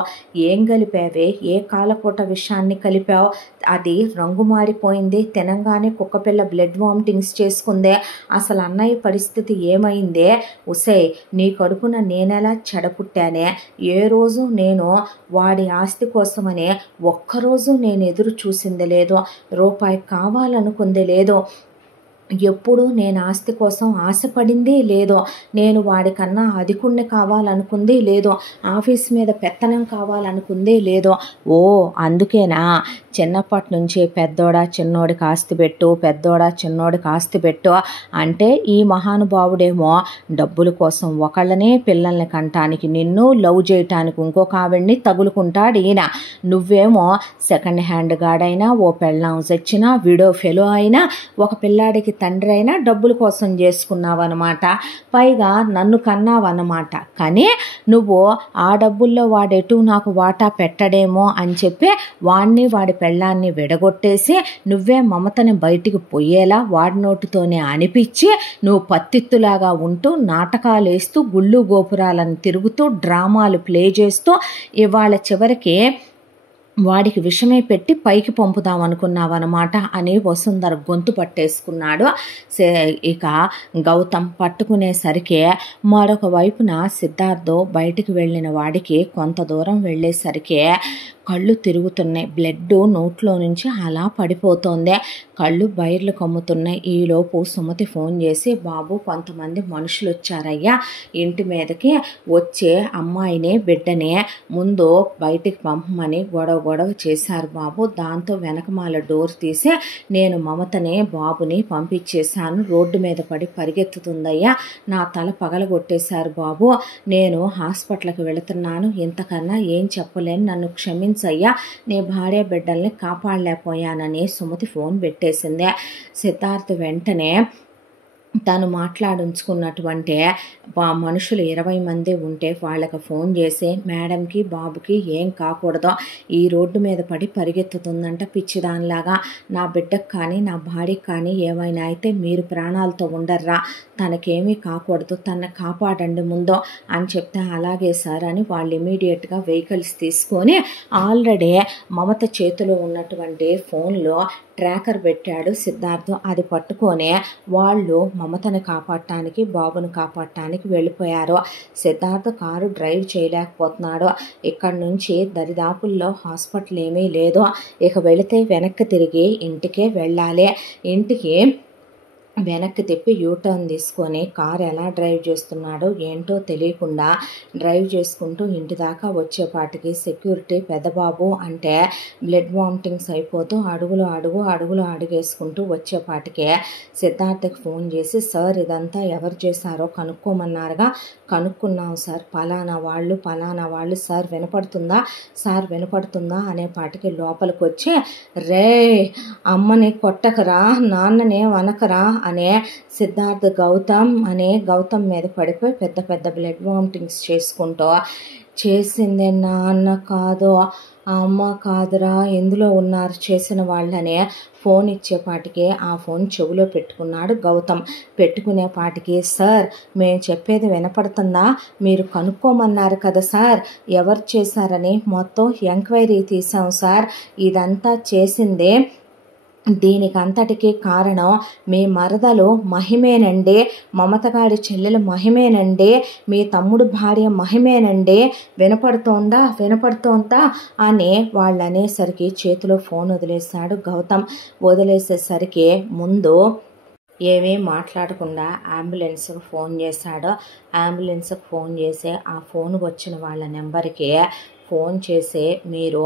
ఏం కలిపావే? ఏ కాలపూట విషయాన్ని కలిపావు? అది రంగు మారిపోయింది, తినంగానే కుక్కపిల్ల బ్లడ్ వామిటింగ్స్ చేసుకుందే. అసలు అన్నయ్య పరిస్థితి ఏమైందే? ఉసే, నీ కడుపున నేనెలా చెడపుట్టానే? ఏ రోజు నేను వాడి ఆస్తి కోసమని ఒక్కరోజు నేను ఎదురు చూసింది లేదు, రూపాయి కావాలనుకుంది లేదు, ఎప్పుడు నేను ఆస్తి కోసం ఆశపడింది లేదో, నేను వాడికన్నా అధికుణ్ణి కావాలనుకుంది లేదో, ఆఫీస్ మీద పెత్తనం కావాలనుకుంది లేదో. ఓ అందుకేనా చిన్నప్పటి నుంచి పెద్దోడా చిన్నోడికి ఆస్తి పెట్టు, పెద్దోడా చిన్నోడికి ఆస్తి పెట్టు అంటే ఈ మహానుభావుడేమో డబ్బుల కోసం ఒకళ్ళనే, పిల్లల్ని కంటానికి నిన్ను, లవ్ చేయటానికి ఇంకొక ఆవిడ్ని తగులుకుంటాడు ఈయన. నువ్వేమో సెకండ్ హ్యాండ్ గాడైనా, ఓ పెళ్ళాం చచ్చినా, విడో ఫెలో అయినా, ఒక పిల్లాడికి తండ్రి అయినా డబ్బుల కోసం చేసుకున్నావు అనమాట. పైగా నన్ను కన్నావన్నమాట. కానీ నువ్వు ఆ డబ్బుల్లో వాడెటు నాకు వాటా పెట్టడేమో అని చెప్పి వాడిని వాడి పెళ్ళాన్ని విడగొట్టేసి నువ్వే మమతని బయటికి పోయేలా వాడి నోటితోనే అనిపించి నువ్వు పత్తిత్తులాగా ఉంటూ నాటకాలు వేస్తూ గుళ్ళు గోపురాలను తిరుగుతూ డ్రామాలు ప్లే చేస్తూ ఇవాళ చివరికి వాడికి విషమే పెట్టి పైకి పంపుదాం అనుకున్నావన్నమాట అని వసుంధర గొంతు పట్టేసుకున్నాడు. ఇక గౌతమ్ పట్టుకునేసరికి మరొక వైపున సిద్ధార్థ్ బయటికి వెళ్ళిన వాడికి కొంత దూరం వెళ్ళేసరికి కళ్ళు తిరుగుతున్నాయి, బ్లడ్ నోట్లో నుంచి అలా పడిపోతుంది, కళ్ళు బైర్లు కమ్ముతున్నాయి. ఈలోపు సుమతి ఫోన్ చేసి, బాబు కొంతమంది మనుషులు వచ్చారయ్యా, ఇంటి మీదకి వచ్చే అమ్మాయిని బిడ్డనే ముందు బయటికి పంపమని గొడవ చేశారు బాబు. దాంతో వెనకమాల డోర్ తీసి నేను మమతనే బాబుని పంపించేశాను. రోడ్డు మీద పడి పరిగెత్తుతుందయ్యా, నా తల పగలగొట్టేశారు బాబు, నేను హాస్పిటల్కి వెళుతున్నాను, ఇంతకన్నా ఏం చెప్పలేను, నన్ను క్షమించయ్యా, నీ భార్య బిడ్డల్ని కాపాడలేకపోయానని సుమతి ఫోన్ పెట్టేసింది. సిద్ధార్థ్ వెంటనే తను మాట్లాడించుకున్నటువంటి మనుషులు 20 మంది ఉంటే వాళ్ళకి ఫోన్ చేసి, మేడంకి బాబుకి ఏం కాకూడదు, ఈ రోడ్డు మీద పడి పరిగెత్తుతుందంట పిచ్చిదానిలాగా, నా బిడ్డకు కానీ నా భార్యకి కానీ ఏమైనా అయితే మీరు ప్రాణాలతో ఉండర్రా, తనకేమీ కాకూడదు, తనని కాపాడండి ముందు అని చెప్తే, అలాగే సార్ అని వాళ్ళు ఇమీడియట్గా వెహికల్స్ తీసుకొని ఆల్రెడీ మమత చేతిలో ఉన్నటువంటి ఫోన్లో ట్రాకర్ పెట్టాడు సిద్ధార్థ్. అది పట్టుకొని వాళ్ళు మమతను కాపాడటానికి, బాబును కాపాడటానికి వెళ్ళిపోయారు. సిద్ధార్థ్ కారు డ్రైవ్ చేయలేకపోతున్నాడు. ఇక్కడ నుంచి దరిదాపుల్లో హాస్పిటల్ ఏమీ లేదు. ఇక వెళితే వెనక్కి తిరిగి ఇంటికే వెళ్ళాలి. ఇంటికి వెనక్కి తిప్పి యూటర్న్ తీసుకొని కారు ఎలా డ్రైవ్ చేస్తున్నాడో ఏంటో తెలియకుండా డ్రైవ్ చేసుకుంటూ ఇంటి దాకా వచ్చేపాటికి సెక్యూరిటీ పెద్దబాబు అంటే బ్లడ్ వామిటింగ్స్ అయిపోతూ అడుగులు అడుగేసుకుంటూ వచ్చేపాటికే సిద్ధార్థకి ఫోన్ చేసి, సార్ ఇదంతా ఎవరు చేశారో కనుక్కోమన్నారుగా, కనుక్కున్నాం సార్, పలానా వాళ్ళు సార్ వినపడుతుందా అనేపాటికి లోపలికి వచ్చి, రే అమ్మని కొట్టకరా, నాన్ననే వనకరా అనే సిద్ధార్థ్ గౌతమ్ మీద పడిపోయి పెద్ద పెద్ద బ్లడ్ వామిటింగ్స్ చేసుకుంటూ, చేసిందే నాన్న కాదు అమ్మ కాదురా, ఎందులో ఉన్నారు చేసిన వాళ్ళనే ఫోన్ ఇచ్చేపాటికే ఆ ఫోన్ చెవిలో పెట్టుకున్నాడు గౌతమ్. పెట్టుకునేపాటికి, సార్ మేము చెప్పేది వినపడుతుందా, మీరు కనుక్కోమన్నారు కదా సార్ ఎవరు చేశారని మొత్తం ఎంక్వైరీ తీసాం సార్, ఇదంతా చేసిందే దీనికంతటికీ కారణం మీ మరదలు మహిమేనండి, మమతగాడి చెల్లెలు మహిమేనండి, మీ తమ్ముడు భార్య మహిమేనండి, వినపడుతోందా అని వాళ్ళు అనేసరికి చేతిలో ఫోన్ వదిలేశాడు గౌతమ్. వదిలేసేసరికి ముందు ఏమీ మాట్లాడకుండా అంబులెన్స్కి ఫోన్ చేశాడు. అంబులెన్స్కి ఫోన్ చేసి ఆ ఫోన్ వచ్చిన వాళ్ళ నెంబర్కి ఫోన్ చేసి, మీరు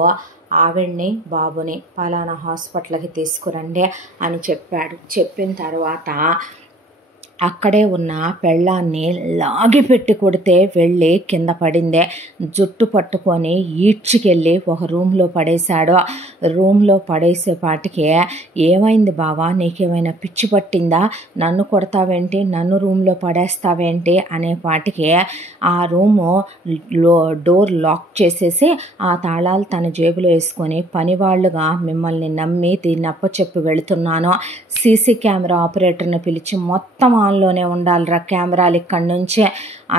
ఆవిడ్ని బాబుని పలానా హాస్పిటల్కి తీసుకురండి అని చెప్పాడు. చెప్పిన తర్వాత అక్కడే ఉన్న పెళ్ళాన్ని లాగి పెట్టి కొడితే వెళ్ళి కింద పడిందే. జుట్టు పట్టుకొని ఈడ్చుకెళ్ళి ఒక రూమ్లో పడేశాడు. రూమ్లో పడేసేపాటికే, ఏమైంది బావా, నీకేమైనా పిచ్చి పట్టిందా, నన్ను కొడతావేంటి, నన్ను రూమ్లో పడేస్తావేంటి అనేపాటికే ఆ రూము డోర్ లాక్ చేసేసి ఆ తాళాలు తన జేబులో వేసుకొని, పనివాళ్ళుగా మిమ్మల్ని నమ్మి దీన్ని అప్పచెప్పి వెళుతున్నాను, సీసీ కెమెరా ఆపరేటర్ని పిలిచి మొత్తం ఆన్లోనే ఉండాలిరా కెమెరాలు ఇక్కడి నుంచే,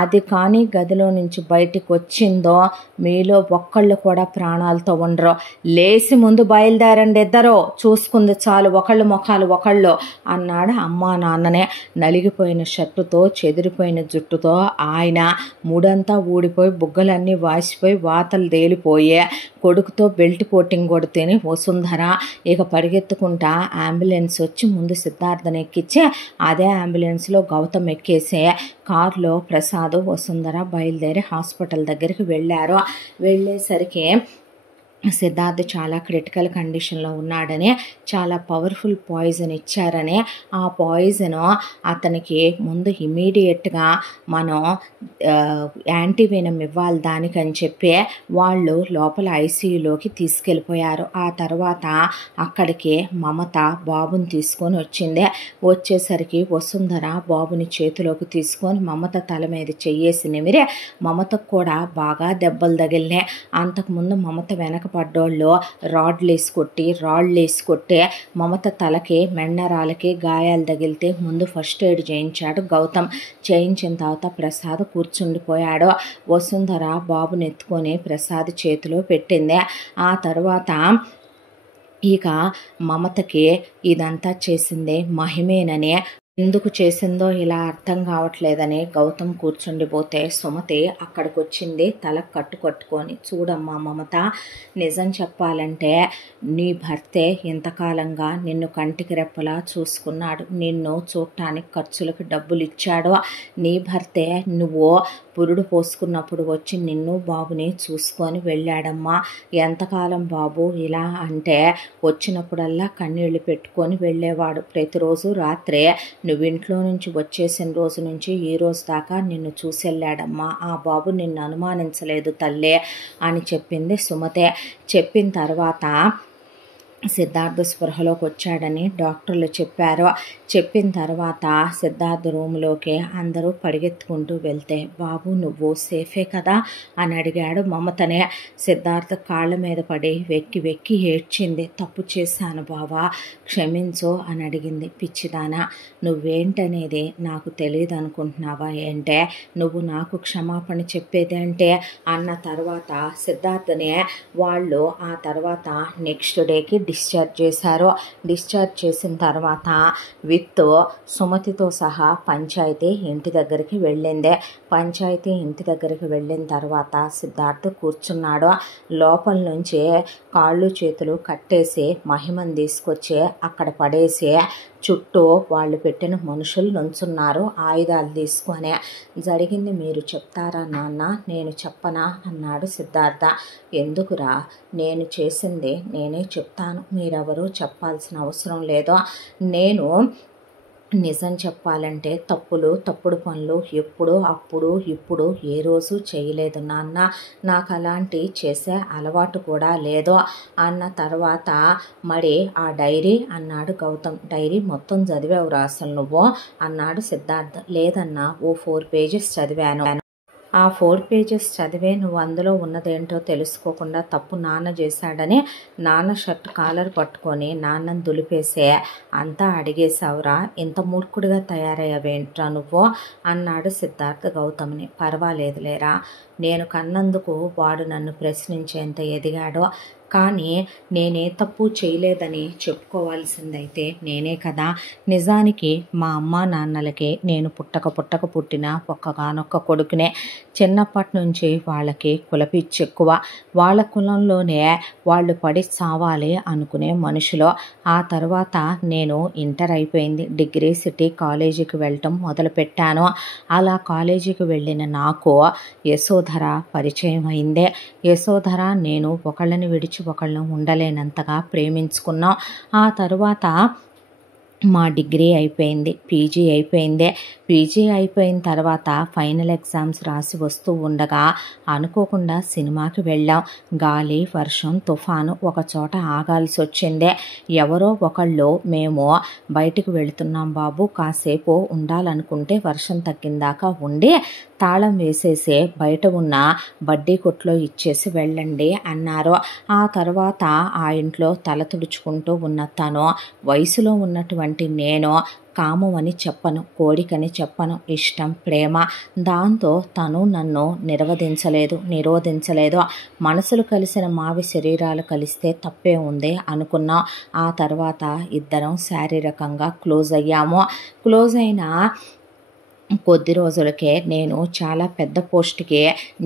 అది కానీ గదిలో నుంచి బయటికి వచ్చిందో మీలో ఒక్కళ్ళు కూడా ప్రాణాలతో ఉండరు, లేచి ముందు బయలుదేరండి ఇద్దరు, చూసుకుంది చాలు ఒకళ్ళు ముఖాలు ఒకళ్ళు అన్నాడు. అమ్మా నాన్ననే నలిగిపోయిన షర్టుతో చెదిరిపోయిన జుట్టుతో ఆయన ముడంతా ఊడిపోయి బుగ్గలన్నీ వాసిపోయి వాతలు తేలిపోయే కొడుకుతో బెల్ట్ కోటింగ్ కొడితేనే వసుంధర ఇక పరిగెత్తుకుంటా అంబులెన్స్ వచ్చి ముందు సిద్ధార్థని ఎక్కించి అదే అంబులెన్స్లో గౌతమ్ ఎక్కేసే కారులో ప్రసాద్ వసుంధర బయలుదేరి హాస్పిటల్ దగ్గరికి వెళ్ళారు. వెళ్ళేసరికి సిద్ధార్థ్ చాలా క్రిటికల్ కండిషన్లో ఉన్నాడని, చాలా పవర్ఫుల్ పాయిజన్ ఇచ్చారని, ఆ పాయిజన్ అతనికి ముందు ఇమీడియట్గా మనం యాంటీవెనమ్ ఇవ్వాలి దానికని చెప్పి వాళ్ళు లోపల ఐసీయూలోకి తీసుకెళ్ళిపోయారు. ఆ తర్వాత అక్కడికి మమత బాబుని తీసుకొని వచ్చింది. వచ్చేసరికి వసుంధర బాబుని చేతిలోకి తీసుకొని మమత తల మీద చెయ్యేసి నిమిరే, మమతకు కూడా బాగా దెబ్బలు తగిలినాయి. అంతకుముందు మమత వెనక పడ్డోళ్ళు రాళ్ళు వేసి కొట్టి మమత తలకి మెండరాలకి గాయాలు తగిలితే ముందు ఫస్ట్ ఎయిడ్ చేయించాడు గౌతమ్. చేయించిన తర్వాత ప్రసాద్ కూర్చుండిపోయాడు. వసుంధర బాబుని ఎత్తుకొని ప్రసాద్ చేతిలో పెట్టింది. ఆ తర్వాత ఇక మమతకి ఇదంతా చేసిందే మహిమేనని, ఎందుకు చేసిందో ఇలా అర్థం కావట్లేదని గౌతమ్ కూర్చుండిపోతే సుమతి అక్కడికి వచ్చింది తల కట్టుకొని. చూడమ్మా మమత, నిజం చెప్పాలంటే నీ భర్తే ఇంతకాలంగా నిన్ను కంటికి రెప్పలా చూసుకున్నాడు, నిన్ను చూడటానికి ఖర్చులకు డబ్బులు ఇచ్చాడు. నీ భర్తే నువ్వు పురుడు పోసుకున్నప్పుడు వచ్చి నిన్ను బాబుని చూసుకొని వెళ్ళాడమ్మా. ఎంతకాలం బాబు ఇలా అంటే వచ్చినప్పుడల్లా కన్నీళ్లు పెట్టుకొని వెళ్ళేవాడు. ప్రతిరోజు రాత్రే నువ్వు ఇంట్లో నుంచి వచ్చేసిన రోజు నుంచి ఈ రోజు దాకా నిన్ను చూసెళ్ళాడమ్మా. ఆ బాబు నిన్ను అనుమానించలేదు తల్లే అని చెప్పింది సుమతే. చెప్పిన తర్వాత సిద్ధార్థ్ స్పృహలోకి వచ్చాడని డాక్టర్లు చెప్పారు. చెప్పిన తర్వాత సిద్ధార్థ్ రూమ్లోకి అందరూ పరిగెత్తుకుంటూ వెళ్తే, బాబు నువ్వు సేఫే కదా అని అడిగాడు మమతనే. సిద్ధార్థ్ కాళ్ళ మీద పడి వెక్కి ఏడ్చింది. తప్పు చేశాను బావా, క్షమించు అని అడిగింది. పిచ్చిదానా, నువ్వేంటనేది నాకు తెలియదు అనుకుంటున్నావా ఏంటే, నువ్వు నాకు క్షమాపణ చెప్పేది అంటే అన్న తర్వాత సిద్ధార్థనే వాళ్ళు ఆ తర్వాత నెక్స్ట్ డేకి డిశ్చార్జ్ చేశారు. డిశ్చార్జ్ చేసిన తర్వాత విత్ సుమతితో సహా పంచాయతీ ఇంటి దగ్గరికి వెళ్ళింది. పంచాయతీ ఇంటి దగ్గరికి వెళ్ళిన తర్వాత సిద్ధార్థ్ కూర్చున్నాడు. లోపల నుంచి కాళ్ళు చేతులు కట్టేసి మహిమను తీసుకొచ్చి అక్కడ పడేసి చుట్టూ వాళ్ళు పెట్టిన మనుషులు నుంచున్నారు ఆయుధాలు తీసుకొని. జరిగింది మీరు చెప్తారా నాన్న, నేను చెప్పనా అన్నాడు సిద్ధార్థ. ఎందుకురా, నేను చేసింది నేనే చెప్తాను, మీరెవరూ చెప్పాల్సిన అవసరం లేదు. నేను నిజం చెప్పాలంటే తప్పుడు పనులు ఎప్పుడు అప్పుడు ఇప్పుడు ఏ రోజు చేయలేదు నాన్న, నాకు అలాంటి చేసే అలవాటు కూడా లేదు అన్న తర్వాత మరి ఆ డైరీ అన్నాడు గౌతమ్. డైరీ మొత్తం చదివావురా అసలు నువ్వు అన్నాడు సిద్ధార్థ్. లేదన్నా, ఓ 4 పేజెస్ చదివాను. ఆ 4 పేజెస్ చదివే నువ్వు అందులో ఉన్నదేంటో తెలుసుకోకుండా తప్పు నాన్న చేశాడని నాన్న షర్ట్ కాలర్ పట్టుకొని నాన్నని దులిపేసే అంతా అడిగేశావురా, ఇంత మూర్ఖుడిగా తయారయ్యావేంట్రా నువ్వు అన్నాడు సిద్ధార్థ్ గౌతమ్ని. పర్వాలేదులేరా, నేను కన్నందుకు వాడు నన్ను ప్రశ్నించేంత ఎదిగాడో, కానీ నేనే తప్పు చేయలేదని చెప్పుకోవాల్సిందైతే నేనే కదా. నిజానికి మా అమ్మ నాన్నలకి నేను పుట్టిన ఒక్కగానొక్క కొడుకునే. చిన్నప్పటి నుంచి వాళ్ళకి కులపిచ్చి ఎక్కువ. వాళ్ళ కులంలోనే వాళ్ళు పడి చావాలి అనుకునే మనుషులు. ఆ తర్వాత నేను ఇంటర్ అయిపోయింది, డిగ్రీ సిటీ కాలేజీకి వెళ్ళటం మొదలుపెట్టాను. అలా కాలేజీకి వెళ్ళిన నాకు యశోధర పరిచయం అయిందే. యశోధర నేను ఒకళ్ళని విడిచి ఒకళ్ళని ఉండలేనంతగా ప్రేమించుకున్నాం. ఆ తర్వాత మా డిగ్రీ అయిపోయింది, పీజీ అయిపోయింది. పీజీ అయిపోయిన తర్వాత ఫైనల్ ఎగ్జామ్స్ రాసి వస్తూ ఉండగా అనుకోకుండా సినిమాకి వెళ్ళాం. గాలి వర్షం తుఫాను ఒక చోట ఆగాల్సి వచ్చింది. ఎవరో ఒకళ్ళు మేము బయటికి వెళుతున్నాం బాబు, కాసేపు ఉండాలనుకుంటే వర్షం తగ్గిందాకా ఉండి తాళం వేసేసి బయట ఉన్న బడ్డీ కొట్లో ఇచ్చేసి వెళ్ళండి అన్నారు. ఆ తర్వాత ఆ ఇంట్లో తల తుడుచుకుంటూ ఉన్న తను, వయసులో ఉన్నటువంటి నేను కామం అని చెప్పను, కోరికని చెప్పను, ఇష్టం ప్రేమ. దాంతో తను నన్ను నిరోధించలేదు. మనసులు కలిసిన మావి శరీరాలు కలిస్తే తప్పే ఉంది అనుకున్నాం. ఆ తర్వాత ఇద్దరం శారీరకంగా క్లోజ్ అయ్యాము. క్లోజ్ అయిన కొద్ది రోజులకే నేను చాలా పెద్ద పోస్ట్కి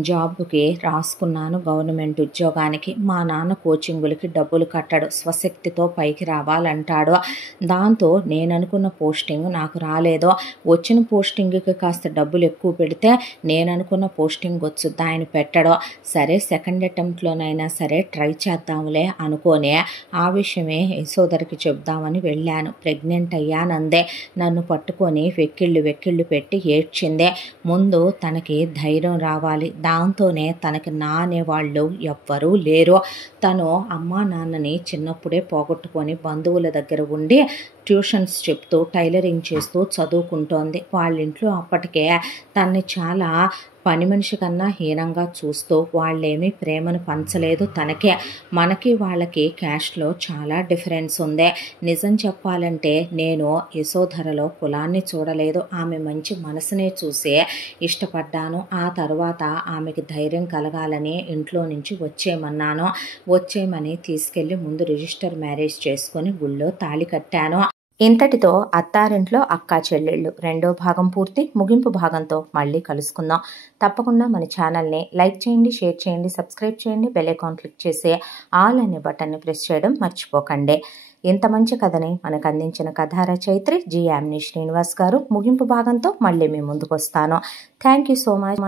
జాబ్కి రాసుకున్నాను, గవర్నమెంట్ ఉద్యోగానికి. మా నాన్న కోచింగులకి డబ్బులు కట్టడు, స్వశక్తితో పైకి రావాలంటాడు. దాంతో నేను అనుకున్న పోస్టింగ్ నాకు రాలేదు. వచ్చిన పోస్టింగ్కి కాస్త డబ్బులు ఎక్కువ పెడితే నేను అనుకున్న పోస్టింగ్ వచ్చుద్ది, ఆయన పెట్టడు. సరే సెకండ్ అటెంప్ట్లోనైనా సరే ట్రై చేద్దాంలే అనుకోనే ఆ విషయమే యశోధరకి చెప్దామని వెళ్ళాను. ప్రెగ్నెంట్ అయ్యానందే. నన్ను పట్టుకొని వెక్కిళ్ళు పెట్టి ఏడ్చిందే. ముందు తనకి ధైర్యం రావాలి, దాంతోనే తనకి నా అనేవాళ్ళు ఎవ్వరూ లేరు. తను అమ్మా నాన్నని చిన్నప్పుడే పోగొట్టుకొని బంధువుల దగ్గర ఉండి ట్యూషన్స్ చెప్తూ టైలరింగ్ చేస్తూ చదువుకుంటోంది. వాళ్ళ ఇంట్లో అప్పటికే తన్ని చాలా పని మనిషి కన్నా హీనంగా చూస్తూ వాళ్ళేమీ ప్రేమను పంచలేదు తనకే. మనకి వాళ్ళకి క్యాస్ట్లో చాలా డిఫరెన్స్ ఉంది. నిజం చెప్పాలంటే నేను యశోధరలో కులాన్ని చూడలేదు, ఆమె మంచి మనసునే చూసి ఇష్టపడ్డాను. ఆ తర్వాత ఆమెకి ధైర్యం కలగాలని ఇంట్లో నుంచి వచ్చేయమని తీసుకెళ్ళి ముందు రిజిస్టర్ మ్యారేజ్ చేసుకొని గుళ్ళో తాళి కట్టాను. ఇంతటితో అత్తారింట్లో అక్కా చెల్లెళ్ళు 2వ భాగం పూర్తి. ముగింపు భాగంతో మళ్ళీ కలుసుకుందాం. తప్పకుండా మన ఛానల్ని లైక్ చేయండి, షేర్ చేయండి, సబ్స్క్రైబ్ చేయండి, బెల్ ఐకాన్ క్లిక్ చేసి ఆల్ అనే బటన్ని ప్రెస్ చేయడం మర్చిపోకండి. ఇంత మంచి కథని మనకు అందించిన కథా రచయిత్రి జి. యామిని శ్రీనివాస్ గారు. ముగింపు భాగంతో మళ్ళీ మీ ముందుకు వస్తాను. Thank you so much.